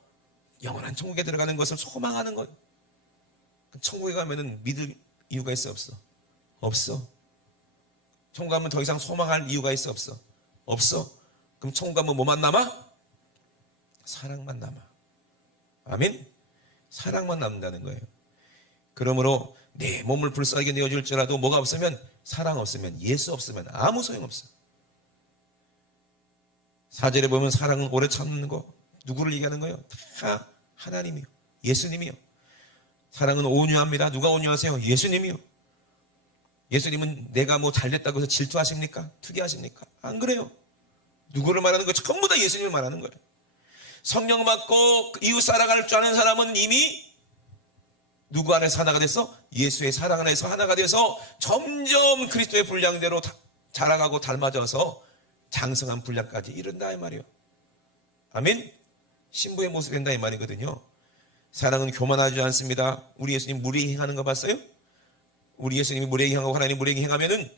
영원한 천국에 들어가는 것을 소망하는 것. 천국에 가면은 믿을 이유가 있어 없어? 없어. 천국 가면 더 이상 소망할 이유가 있어 없어? 없어. 그럼 천국 가면 뭐만 남아? 사랑만 남아. 아멘? 사랑만 남는다는 거예요. 그러므로 내 몸을 불쌍하게 내어줄지라도 뭐가 없으면, 사랑 없으면, 예수 없으면 아무 소용없어. 4절에 보면 사랑은 오래 참는 거, 누구를 얘기하는 거예요? 다 하나님이요, 예수님이요. 사랑은 온유합니다. 누가 온유하세요? 예수님이요. 예수님은 내가 뭐 잘됐다고 해서 질투하십니까? 투기하십니까? 안 그래요. 누구를 말하는 거예요? 전부 다 예수님을 말하는 거예요. 성령 받고 이웃 사랑할 줄 아는 사람은 이미 누구 안에서 하나가 됐어? 예수의 사랑 안에서 하나가 돼서 점점 그리스도의 분량대로 자라가고 닮아져서 장성한 분량까지 이른다 이 말이에요. 아멘? 신부의 모습이 된다 이 말이거든요. 사랑은 교만하지 않습니다. 우리 예수님 무례히 행하는 거 봤어요? 우리 예수님이 무례히 행하고 하나님 무례히 행하면은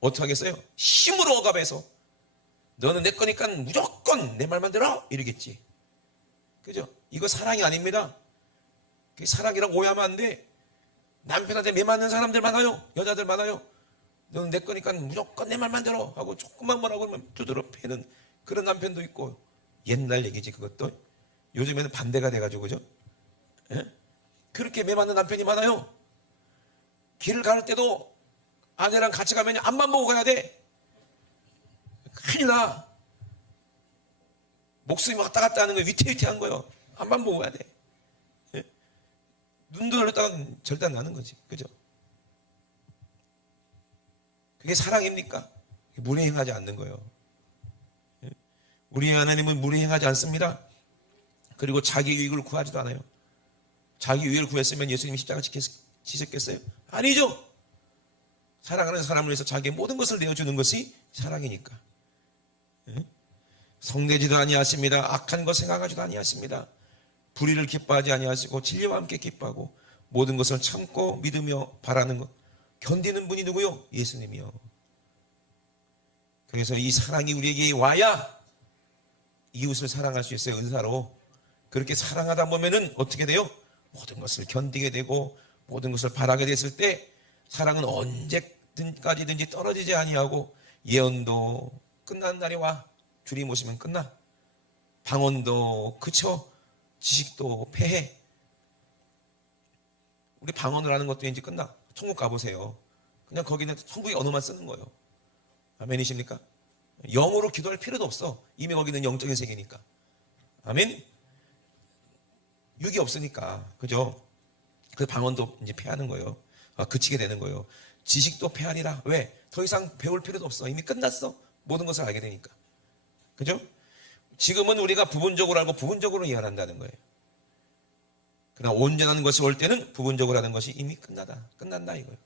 어떻게 하겠어요? 힘으로 억압해서 너는 내 거니까 무조건 내 말만 들어 이러겠지. 그죠? 이거 사랑이 아닙니다. 그게 사랑이라고 오해하면 안 돼. 남편한테 매 맞는 사람들 많아요. 여자들 많아요. 너는 내 거니까 무조건 내 말만 들어 하고 조금만 뭐라고 하면 두드러 패는 그런 남편도 있고. 옛날 얘기지 그것도. 요즘에는 반대가 돼가지고 그죠? 예? 그렇게 매 맞는 남편이 많아요. 길을 갈 때도 아내랑 같이 가면 앞만 보고 가야 돼. 큰일 나. 목숨이 왔다 갔다 하는 거 위태위태한 거예요. 앞만 보고 가야 돼. 예? 눈도 돌렸다가 절대 안 나는 거지. 그죠? 그게 사랑입니까? 무례행하지 않는 거예요. 예? 우리 하나님은 무례행하지 않습니다. 그리고 자기 유익을 구하지도 않아요. 자기 유익을 구했으면 예수님이 십자가 지셨겠어요? 아니죠. 사랑하는 사람을 위해서 자기의 모든 것을 내어주는 것이 사랑이니까. 예? 성내지도 아니하십니다. 악한 것 생각하지도 아니하십니다. 불의를 기뻐하지 아니하시고 진리와 함께 기뻐하고 모든 것을 참고 믿으며 바라는 것 견디는 분이 누구요? 예수님이요. 그래서 이 사랑이 우리에게 와야 이웃을 사랑할 수 있어요. 은사로. 그렇게 사랑하다 보면은 어떻게 돼요? 모든 것을 견디게 되고 모든 것을 바라게 됐을 때 사랑은 언제까지든지 떨어지지 아니하고 예언도 끝난 날이 와. 주님 오시면 끝나. 방언도 그쳐. 지식도 폐해. 우리 방언을 하는 것도 이제 끝나. 천국 가보세요. 그냥 거기는 천국의 언어만 쓰는 거예요. 아멘이십니까? 영어로 기도할 필요도 없어. 이미 거기는 영적인 세계니까. 아멘? 육이 없으니까. 그죠? 그 방언도 이제 폐하는 거예요. 그치게 되는 거예요. 지식도 폐하리라. 왜? 더 이상 배울 필요도 없어. 이미 끝났어. 모든 것을 알게 되니까. 그죠? 지금은 우리가 부분적으로 알고 부분적으로 이해한다는 거예요. 그러나 온전한 것이 올 때는 부분적으로 하는 것이 이미 끝난다 이거예요.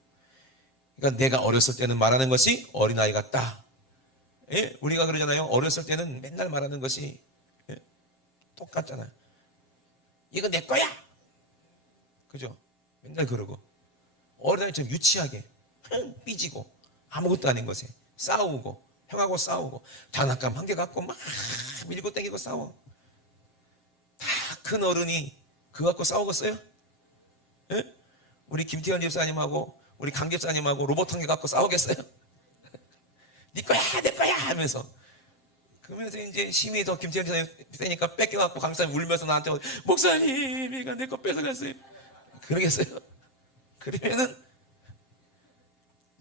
그러니까 내가 어렸을 때는 말하는 것이 어린아이 같다. 예? 우리가 그러잖아요. 어렸을 때는 맨날 말하는 것이 예? 똑같잖아요. 이거 내 거야. 그죠? 맨날 그러고 어린아이처럼 유치하게 삐지고 아무것도 아닌 것에 싸우고 형하고 싸우고 장난감 한 개 갖고 막 밀고 땡기고 싸워. 다 큰 어른이 그거 갖고 싸우겠어요? 예? 우리 김태현 집사님하고 우리 강 집사님하고 로봇 한 개 갖고 싸우겠어요? 네 거야 내 거야 하면서 그러면서 이제 힘이 더 김태현 집사님 세니까 뺏겨갖고 강 집사님 울면서 나한테 목사님 이가 내 거 뺏어갔어요. 그러겠어요? 그러면은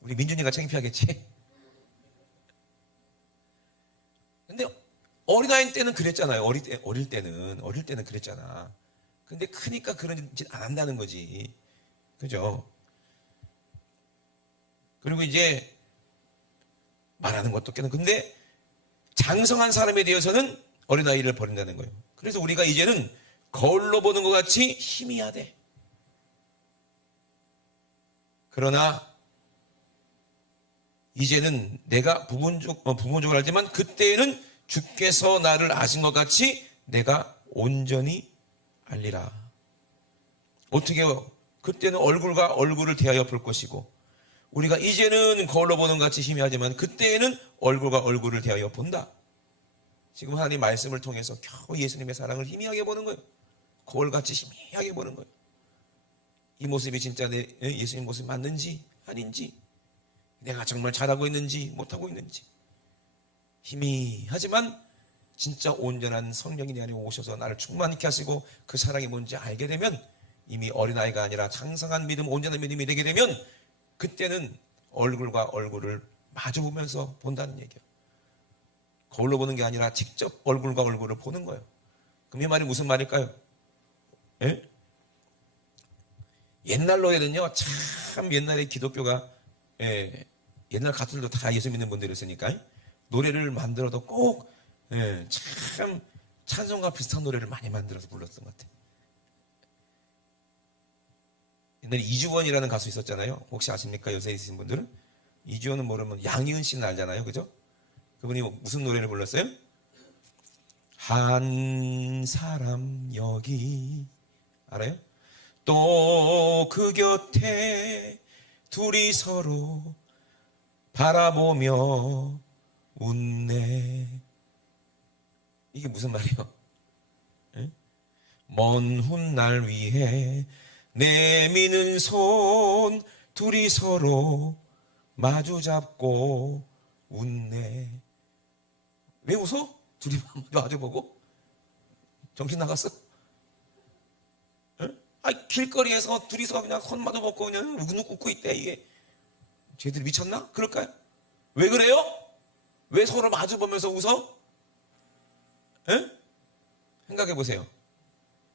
우리 민준이가 창피하겠지. 근데 어린아이 때는 그랬잖아요. 어릴 때는 그랬잖아. 근데 크니까 그런 짓 안 한다는 거지. 그죠? 그리고 이제 말하는 것도 깨는. 근데 장성한 사람에 대해서는 어린아이를 버린다는 거예요. 그래서 우리가 이제는 거울로 보는 것 같이 희미해야 돼. 그러나 이제는 내가 부분적으로 알지만 그때에는 주께서 나를 아신 것 같이 내가 온전히 알리라. 어떻게 해요? 그때는 얼굴과 얼굴을 대하여 볼 것이고 우리가 이제는 거울로 보는 것 같이 희미하지만 그때에는 얼굴과 얼굴을 대하여 본다. 지금 하나님 말씀을 통해서 겨우 예수님의 사랑을 희미하게 보는 거예요. 거울같이 희미하게 보는 거예요. 이 모습이 진짜 내 예수님 모습이 맞는지 아닌지 내가 정말 잘하고 있는지 못하고 있는지 희미하지만 진짜 온전한 성령이 내 안에 오셔서 나를 충만케 하시고 그 사랑이 뭔지 알게 되면 이미 어린아이가 아니라 장성한 믿음, 온전한 믿음이 되게 되면 그때는 얼굴과 얼굴을 마주보면서 본다는 얘기예요. 거울로 보는 게 아니라 직접 얼굴과 얼굴을 보는 거예요. 그럼 이 말이 무슨 말일까요? 예? 옛날로에는요, 참 옛날에 기독교가 옛날 가수들도 다 예수 믿는 분들이 있으니까 노래를 만들어도 꼭 참 찬송과 비슷한 노래를 많이 만들어서 불렀던 것 같아요. 옛날에 이주원이라는 가수 있었잖아요. 혹시 아십니까? 요새 있으신 분들은? 이주원은 모르면 양희은 씨는 알잖아요. 그죠? 그분이 무슨 노래를 불렀어요? 한 사람 여기 알아요? 또 그 곁에 둘이 서로 바라보며 웃네. 이게 무슨 말이에요? 에? 먼 훗날 위해 내미는 손 둘이 서로 마주 잡고 웃네. 왜 웃어? 둘이 마주보고? 정신 나갔어? 응? 아, 길거리에서 둘이서 그냥 손 마주보고 그냥 웃고 있대. 이게 쟤들이 미쳤나? 그럴까요? 왜 그래요? 왜 서로 마주보면서 웃어? 응? 생각해 보세요.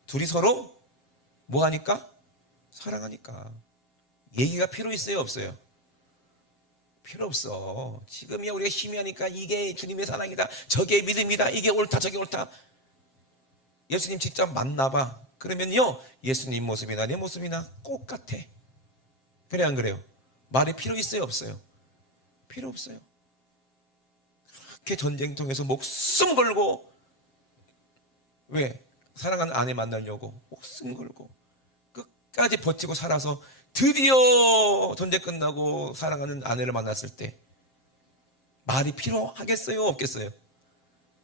둘이 서로 뭐 하니까? 사랑하니까. 얘기가 필요 있어요, 없어요? 필요 없어. 지금이야 우리가 희미하니까 이게 주님의 사랑이다, 저게 믿음이다, 이게 옳다, 저게 옳다. 예수님 직접 만나봐. 그러면요, 예수님 모습이나 내 모습이나 똑같아. 그래, 안 그래요? 말이 필요 있어요, 없어요? 필요 없어요. 그렇게 전쟁통에서 목숨 걸고, 왜? 사랑하는 아내 만나려고 목숨 걸고 끝까지 버티고 살아서 드디어 전쟁 끝나고 사랑하는 아내를 만났을 때 말이 필요하겠어요, 없겠어요?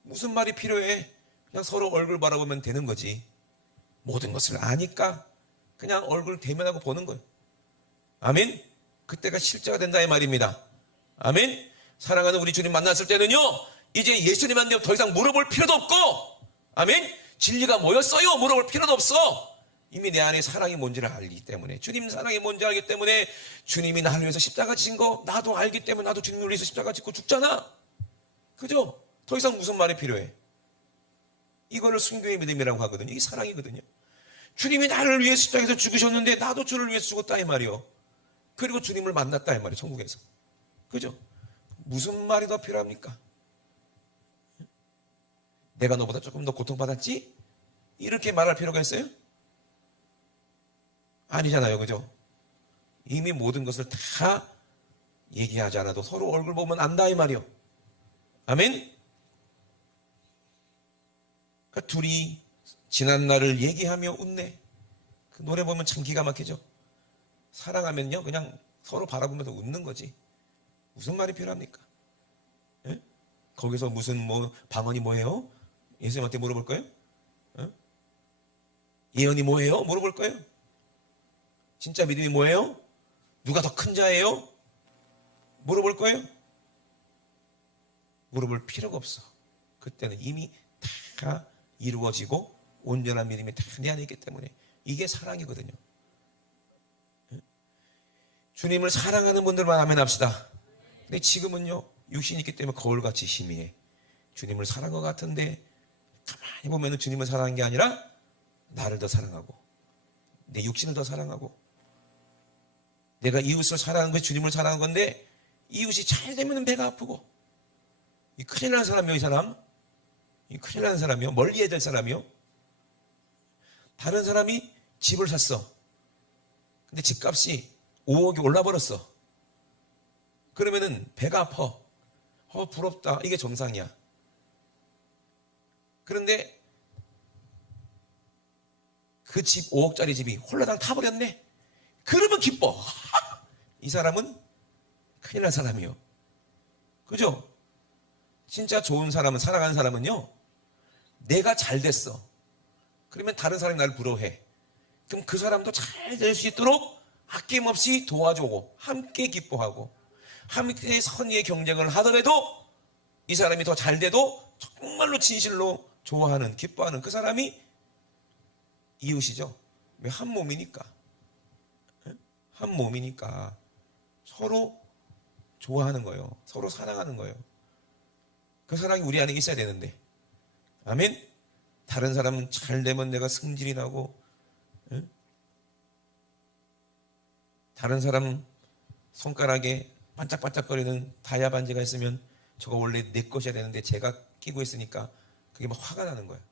무슨 말이 필요해? 그냥 서로 얼굴 바라보면 되는 거지. 모든 것을 아니까 그냥 얼굴 대면하고 보는 거예요. 아멘? 그때가 실제가 된다 이 말입니다. 아멘? 사랑하는 우리 주님 만났을 때는요, 이제 예수님한테 더 이상 물어볼 필요도 없고, 아멘? 진리가 뭐였어요? 물어볼 필요도 없어. 이미 내 안에 사랑이 뭔지를 알기 때문에, 주님 사랑이 뭔지 알기 때문에, 주님이 나를 위해서 십자가 진 거 나도 알기 때문에 나도 주님을 위해서 십자가 짓고 죽잖아. 그죠? 더 이상 무슨 말이 필요해? 이거를 순교의 믿음이라고 하거든요. 이게 사랑이거든요. 주님이 나를 위해 십자가에서 죽으셨는데 나도 주를 위해서 죽었다 이 말이요. 그리고 주님을 만났다 이 말이에요, 천국에서. 그죠? 무슨 말이 더 필요합니까? 내가 너보다 조금 더 고통받았지? 이렇게 말할 필요가 있어요? 아니잖아요, 그죠? 이미 모든 것을 다 얘기하지 않아도 서로 얼굴 보면 안다 이 말이요. 아멘? 그러니까 둘이 지난 날을 얘기하며 웃네. 그 노래 보면 참 기가 막히죠. 사랑하면요, 그냥 서로 바라보면서 웃는 거지. 무슨 말이 필요합니까? 예? 거기서 무슨 뭐 방언이 뭐예요? 예수님한테 물어볼 거예요? 예? 예언이 뭐예요? 물어볼 거예요? 진짜 믿음이 뭐예요? 누가 더 큰 자예요? 물어볼 거예요? 물어볼 필요가 없어. 그때는 이미 다 이루어지고 온전한 믿음이 다 내 안에 있기 때문에 이게 사랑이거든요. 주님을 사랑하는 분들만 아멘 합시다. 근데 지금은요, 육신이 있기 때문에 거울같이 희미해. 주님을 사랑한 것 같은데 가만히 보면 주님을 사랑한 게 아니라 나를 더 사랑하고 내 육신을 더 사랑하고, 내가 이웃을 사랑하는 것이 주님을 사랑한 건데 이웃이 잘 되면 배가 아프고, 이 큰일 나는 사람이요, 이 사람. 이 큰일 나는 사람이요. 멀리 해야 될 사람이요. 다른 사람이 집을 샀어. 근데 집값이 5억이 올라버렸어. 그러면은 배가 아파. 부럽다. 이게 정상이야. 그런데 그 집 5억짜리 집이 홀라당 타버렸네. 그러면 기뻐. 이 사람은 큰일 난 사람이요. 그죠? 진짜 좋은 사람은, 사랑하는 사람은요, 내가 잘 됐어. 그러면 다른 사람이 나를 부러워해. 그럼 그 사람도 잘 될 수 있도록 아낌없이 도와주고 함께 기뻐하고 함께 선의의 경쟁을 하더라도 이 사람이 더 잘 돼도 정말로 진실로 좋아하는, 기뻐하는 그 사람이 이웃이죠. 왜? 한 몸이니까. 한 몸이니까 서로 좋아하는 거예요. 서로 사랑하는 거예요. 그 사랑이 우리 안에 있어야 되는데. 아멘? 다른 사람은 잘 되면 내가 승질이 나고, 다른 사람 손가락에 반짝반짝거리는 다이아 반지가 있으면 저거 원래 내 것이어야 되는데 제가 끼고 있으니까 그게 막 화가 나는 거예요.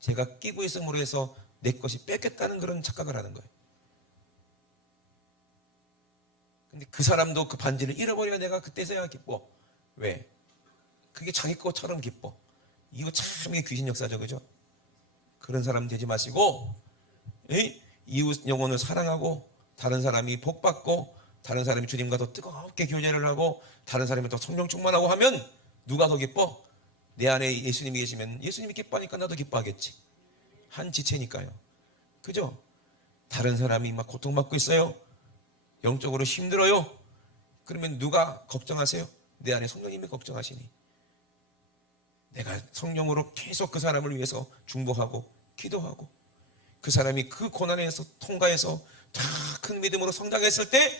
제가 끼고 있음으로 해서 내 것이 뺏겼다는 그런 착각을 하는 거예요. 근데 그 사람도 그 반지를 잃어버려야 내가 그때서야 기뻐. 왜? 그게 자기 것처럼 기뻐. 이거 참 이게 귀신 역사죠, 그죠? 그런 사람 되지 마시고, 이웃 영혼을 사랑하고, 다른 사람이 복받고, 다른 사람이 주님과 더 뜨겁게 교제를 하고, 다른 사람이 더 성령 충만하고 하면 누가 더 기뻐? 내 안에 예수님이 계시면 예수님이 기뻐하니까 나도 기뻐하겠지. 한 지체니까요. 그죠? 다른 사람이 막 고통받고 있어요. 영적으로 힘들어요. 그러면 누가 걱정하세요? 내 안에 성령님이 걱정하시니. 내가 성령으로 계속 그 사람을 위해서 중보하고 기도하고 그 사람이 그 고난에서 통과해서 다 큰 믿음으로 성장했을 때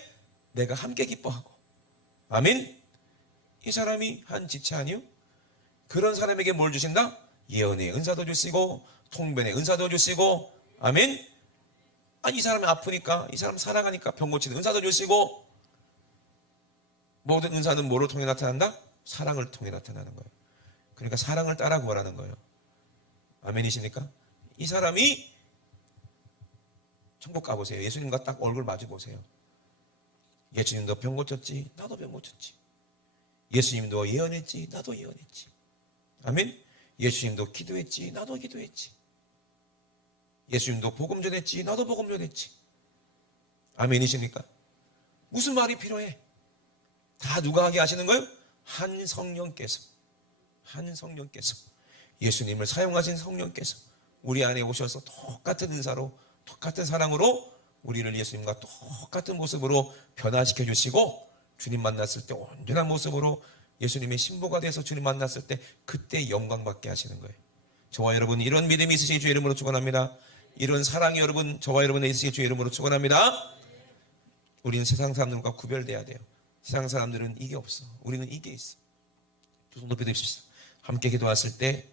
내가 함께 기뻐하고. 아멘. 이 사람이 한 지체 아니요? 그런 사람에게 뭘 주신다? 예언의 은사도 주시고 통변의 은사도 주시고. 아멘. 아니, 이 사람이 아프니까, 이 사람 살아가니까 병 고치는 은사도 주시고. 모든 은사는 뭐를 통해 나타난다? 사랑을 통해 나타나는 거예요. 그러니까 사랑을 따라 구하라는 거예요. 아멘이십니까? 이 사람이 천국 가보세요. 예수님과 딱 얼굴 마주 보세요. 예수님도 병 고쳤지, 나도 병 고쳤지. 예수님도 예언했지, 나도 예언했지. 아멘. 예수님도 기도했지, 나도 기도했지. 예수님도 복음 전했지, 나도 복음 전했지. 아멘이십니까? 무슨 말이 필요해? 다 누가 하게 하시는 거예요? 한 성령께서 예수님을 사용하신 성령께서 우리 안에 오셔서 똑같은 은사로 똑같은 사랑으로 우리를 예수님과 똑같은 모습으로 변화시켜 주시고, 주님 만났을 때 온전한 모습으로 예수님의 신부가 돼서 주님 만났을 때 그때 영광 받게 하시는 거예요. 저와 여러분 이런 믿음이 있으시기 주의 이름으로 축원합니다. 이런 사랑이 여러분 저와 여러분에 있으시기 주의 이름으로 축원합니다. 우리는 세상 사람들과 구별돼야 돼요. 세상 사람들은 이게 없어. 우리는 이게 있어. 두 손 높이 드십시오. 함께 기도했을 때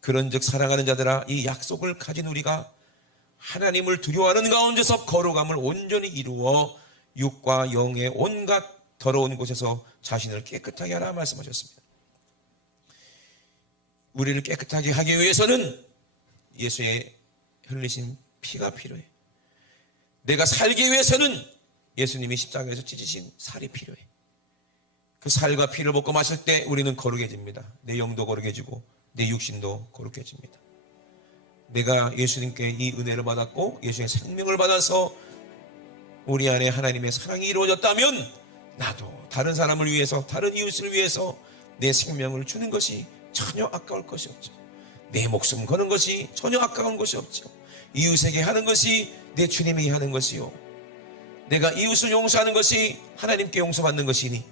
그런즉 사랑하는 자들아, 이 약속을 가진 우리가 하나님을 두려워하는 가운데서 거룩함을 온전히 이루어 육과 영의 온갖 더러운 곳에서 자신을 깨끗하게 하라 말씀하셨습니다. 우리를 깨끗하게 하기 위해서는 예수의 흘리신 피가 필요해. 내가 살기 위해서는 예수님이 십자가에서 찢으신 살이 필요해. 그 살과 피를 먹고 마실 때 우리는 거룩해집니다. 내 영도 거룩해지고 내 육신도 거룩해집니다. 내가 예수님께 이 은혜를 받았고 예수의 생명을 받아서 우리 안에 하나님의 사랑이 이루어졌다면 나도 다른 사람을 위해서, 다른 이웃을 위해서 내 생명을 주는 것이 전혀 아까울 것이 없죠. 내 목숨 거는 것이 전혀 아까운 것이 없죠. 이웃에게 하는 것이 내 주님에게 하는 것이요, 내가 이웃을 용서하는 것이 하나님께 용서받는 것이니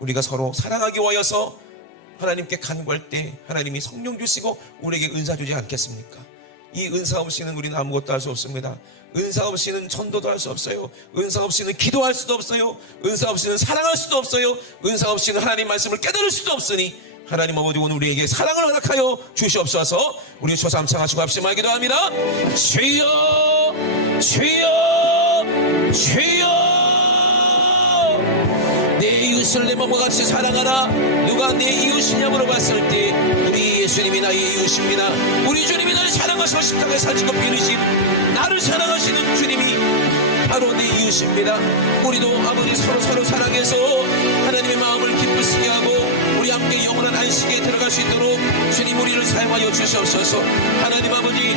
우리가 서로 사랑하기 위하여서 하나님께 간구할 때 하나님이 성령 주시고 우리에게 은사 주지 않겠습니까? 이 은사 없이는 우리는 아무것도 할 수 없습니다. 은사 없이는 전도도 할 수 없어요. 은사 없이는 기도할 수도 없어요. 은사 없이는 사랑할 수도 없어요. 은사 없이는 하나님 말씀을 깨달을 수도 없으니 하나님 아버지 오늘 우리에게 사랑을 허락하여 주시옵소서. 우리 초삼창하시고 합심하게 기도합니다. 주여 주여 주여, 내 이웃을 내 몸과 같이 사랑하라. 누가 내 이웃이냐 물어봤을 때 우리 예수님이 나의 이웃입니다. 우리 주님이 나를 사랑하시고 십자가에 사지고 비르신 나를 사랑하시는 주님이 바로 내 이웃입니다. 우리도 아버지 서로 사랑해서 하나님의 마음을 기쁘시게 하고 우리 함께 영원한 안식에 들어갈 수 있도록 주님 우리를 사용하여 주시옵소서. 하나님 아버지의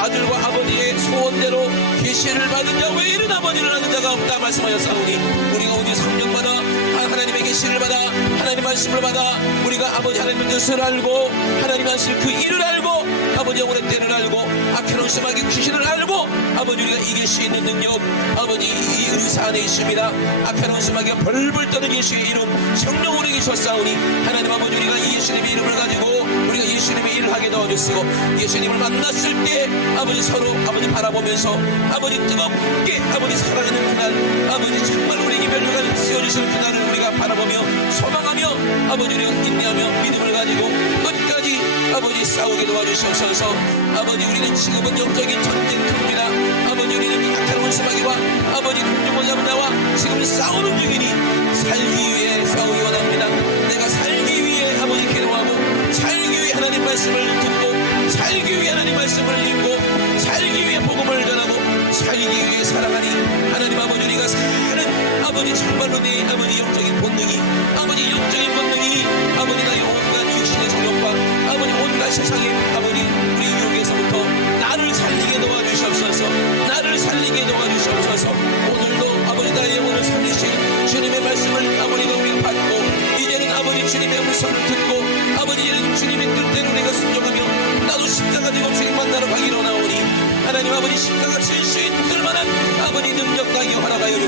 아들과 아버지의 소원대로 계시를 받은 자 외에는 아버지를 아는 자가 없다 말씀하였사오니 우리가 오직 성령받아 하나님의 계시를 받아 하나님 말씀을 받아 우리가 아버지 하나님의 뜻을 알고 하나님 하실 그 일을 알고 아버지 영혼의 때를 알고 악한 음심하게 귀신을 알고 아버지 우리가 이길 수 있는 능력 아버지 이 은사 안에 있습니다. 악한 음심하게 벌벌 떠는 예수의 이름 성령 우리에게 주셨사오니 하나님 아버지 우리가 이 예수님의 이름을 가지고 우리가 예수님의 일을 하게 도와주시고 예수님을 만났을 때 아버지 서로 아버지 바라보면서 아버지 뜨겁게 아버지 사랑하는 그날 아버지 정말 우리에게 멸류관을 씌워주실 그날을 우리가 바라보며 소망하며 아버지 우리가 인내하며 믿음을 가지고 끝까지 아버지 싸우게 도와주시옵소서. 아버지 우리는 지금은 영적인 전쟁터입니다. 아버지 우리는 약한 원수마귀와 아버지 동정을 잡은 자와 지금 싸우는 중이니 살기 위해 싸우기 원합니다. 내가 살기 위해 아버지 기도하고 살기 위해 하나님 말씀을 듣고 살기 위해 하나님 말씀을 읽고 살기 위해 복음을 전하고 살기 위해 살아가니 하나님 아버지 우리가 사는 아버지 정말로 내 아버지 영적인 본능이 아버지 영적인 본능이 아버지 나의 온갖 육신의 성욕과 아버지 온갖 세상의 아버지 우리 유혹에서부터 나를 살리게 도와주시옵소서. 나를 살리게 도와주시옵소서. 오늘도 아버지 나의 영혼을 살리신 주님의 말씀을 아버지가 우리가 받고 이제는 아버지 주님의 음성을 듣고 아버지 이제는 주님의 뜻대로 우리가 순종하며 나도 십자가 지고 주님 만나러 가기로 나오니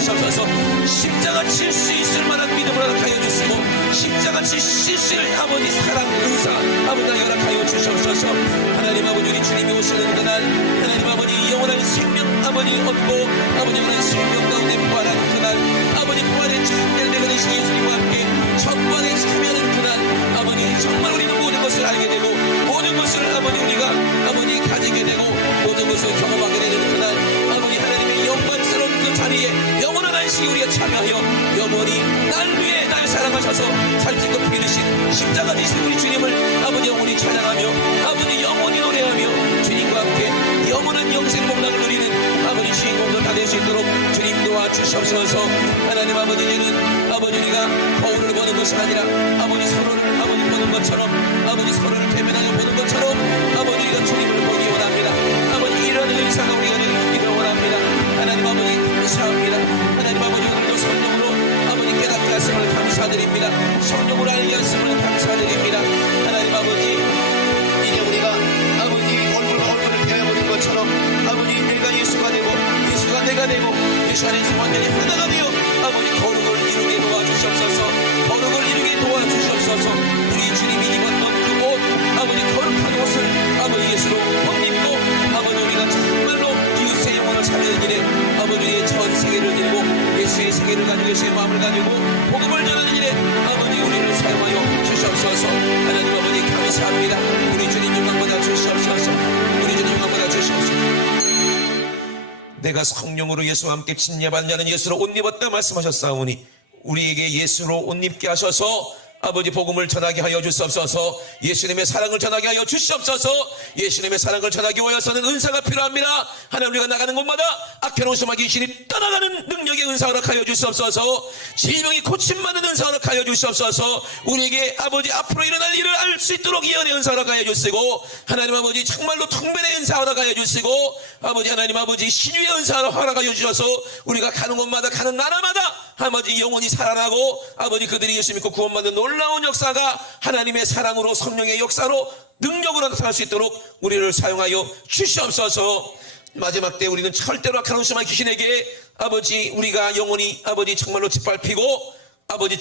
주시옵소서. 십자가 칠 수 있을 만한 믿음을 허락하여 주시고 십자가 칠 수 있을 아버지 사랑 은사 아버지 허락하여 주시옵소서. 하나님 아버지 우리 주님이 오시는 그날 하나님 아버지 영원한 생명 아버지 얻고 아버지 영원한 생명 가운데 부활하는 그날 아버지 부활의 참여를 되신 예수님과 함께 천번에 참여하는 그날 아버지 정말 우리는 모든 것을 알게 되고 모든 것을 아버지 우리가 아버지 가지게 되고 모든 것을 경험하게 되는 그날 아버지 하나님의 영광스러운 그 자리에 영원한 안식에 우리가 참여하여 영원히 날 위해 날 사랑하셔서 살찌고 피르신 십자가 되신 우리 주님을 아버지 영원히 찬양하며 아버지 영원히 노래하며 주님과 함께 영원한 영생 복락을 누리는 아버지 주인공들 다 될 수 있도록 주님 도와주시옵소서. 하나님 아버지 이제는 아버지 우리가 거울을 보는 것이 아니라 아버지 서로를 아버지 보는 것처럼 아버지 서로를 대면하여 보는 것처럼 아버지 우리가 주님을 보기 원합니다. 아버지 이런 의사가 우리가 느끼기를 원합니다. 하나님 아버지 감사합니다. 하나님 아버지 오늘도 성령으로 아버지 깨닫게 하심을 감사드립니다. 성령으로 알게 하심을 감사드립니다. 하나님 아버지 이제 우리가 아버지 얼굴과 얼굴을 대해보는 것처럼 아버지 내가 예수가 되고 예수가 내가 되고 예수 안에서 완전히 하나가 되어 아버지 거룩을 이루게 도와주시옵소서. 거룩을 이루게 도와주시옵소서. 우리 주님이 입었던 그 옷 아버지 거룩한 옷을 아버지 예수로 벗입고 아버지 우리가 정말로 이웃의 영혼을 살리는 길에 아버지의 전 세계를 들고 예수의 세계를 가지고 예수의 마음을 가지고 복음을 전하는 일에 아버지 우리를 사용하여 주시옵소서. 하나님 아버지 감사합니다. 우리 주님 영광받아 주시옵소서. 우리 주님 영광받아 주시옵소서. 내가 성령으로 예수와 함께 침례받은 자는 예수로 옷 입었다 말씀하셨사오니 우리에게 예수로 옷 입게 하셔서 아버지 복음을 전하게 하여 주시옵소서. 예수님의 사랑을 전하게 하여 주시옵소서. 예수님의 사랑을 전하기 위해서는 은사가 필요합니다. 하나님 우리가 나가는 곳마다 악해놓은 수마 귀신이 떠나가는 능력의 은사 허락하여 주시옵소서. 질병이 고침받는 은사 허락하여 주시옵소서. 우리에게 아버지 앞으로 일어날 일을 알 수 있도록 예언의 은사 허락하여 주시고 하나님 아버지 정말로 통변의 은사 허락하여 주시고 아버지 하나님 아버지 신유의 은사 허락하여 주셔서 우리가 가는 곳마다 가는 나라마다 아버지 영혼이 살아나고 아버지 그들이 예수 믿고 구원받는 놀라운 역사가 하나님의 사랑으로 성령의 역사로 능력으로 나타날 수 있도록 우리를 사용하여 주시옵소서. 마지막 때 우리는 절대로 악한 원수만 귀신에게 아버지 우리가 영원히 아버지 정말로 짓밟히고 아버지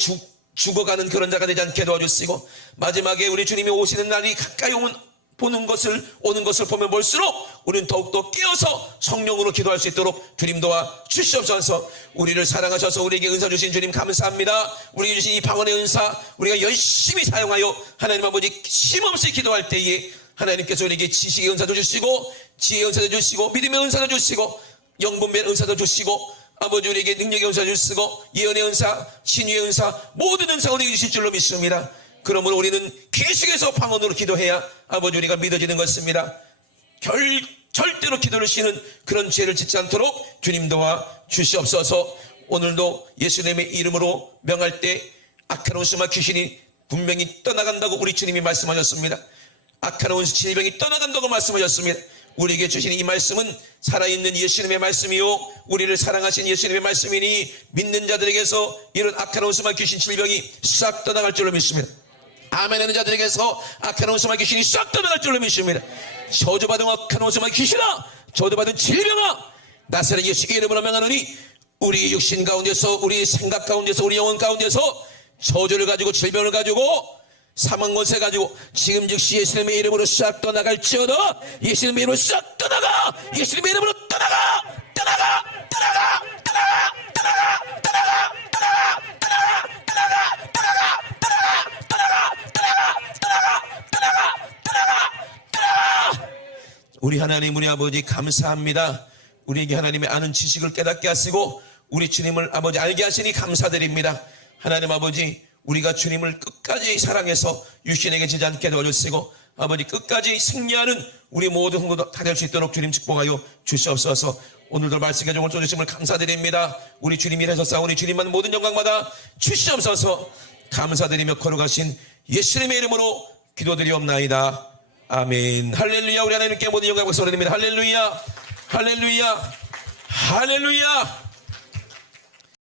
죽어가는 그런 자가 되지 않게 도와주시고 마지막에 우리 주님이 오시는 날이 가까이 오는 것을 보면 볼수록 우리는 더욱더 깨어서 성령으로 기도할 수 있도록 주님 도와 주시옵소서. 우리를 사랑하셔서 우리에게 은사 주신 주님 감사합니다. 우리에게 주신 이 방언의 은사 우리가 열심히 사용하여 하나님 아버지 쉼없이 기도할 때에 하나님께서 우리에게 지식의 은사도 주시고 지혜의 은사도 주시고 믿음의 은사도 주시고 영분별 은사도 주시고 아버지 우리에게 능력의 은사 주시고 예언의 은사 신유의 은사 모든 은사 우리에게 주실 줄로 믿습니다. 그러므로 우리는 계속해서 방언으로 기도해야 아버지 우리가 믿어지는 것입니다. 절대로 기도를 쉬는 그런 죄를 짓지 않도록 주님 도와 주시옵소서. 오늘도 예수님의 이름으로 명할 때 악한 원수와 귀신이 분명히 떠나간다고 우리 주님이 말씀하셨습니다. 악한 원수 질병이 떠나간다고 말씀하셨습니다. 우리에게 주신 이 말씀은 살아있는 예수님의 말씀이요 우리를 사랑하신 예수님의 말씀이니 믿는 자들에게서 이런 악한 원수와 귀신 질병이 싹 떠나갈 줄로 믿습니다. 아멘하는 자들에게서 악한 원수와 귀신이 싹 떠나갈 줄로 믿습니다. 저주받은 악한 원수와 귀신아 저주받은 질병아 나사렛 예수의 이름으로 명하노니 우리 육신 가운데서 우리 생각 가운데서 우리 영혼 가운데서 저주를 가지고 질병을 가지고 사망 권세 가지고 지금 즉시 예수님의 이름으로 싹 떠나갈지어다. 예수님의 이름으로 싹 떠나가. 예수님의 이름으로 떠나가. 떠나가. 떠나가. 떠나가. 떠나가. 떠나가. 떠나가. 떠나가. 떠나가. 떠나가. 떠나가. 떠나가. 떠나가. 떠나가. 떠나가. 떠나가. 우리 하나님 우리 아버지 감사합니다. 우리에게 하나님의 아는 지식을 깨닫게 하시고 우리 주님을 아버지 알게 하시니 감사드립니다. 하나님 아버지 우리가 주님을 끝까지 사랑해서 육신에게 지지 않게 도와주시고 아버지 끝까지 승리하는 우리 모든 성도들 다 될 수 있도록 주님 축복하여 주시옵소서. 오늘도 말씀의 종을 쏘주심을 감사드립니다. 우리 주님이 하셨사오니 주님만 모든 영광마다 주시옵소서. 감사드리며 거룩하신 예수님의 이름으로 기도드리옵나이다. 아멘. 할렐루야. 우리 하나님께 모든 영광과 소리드립니다. 할렐루야. 할렐루야. 할렐루야.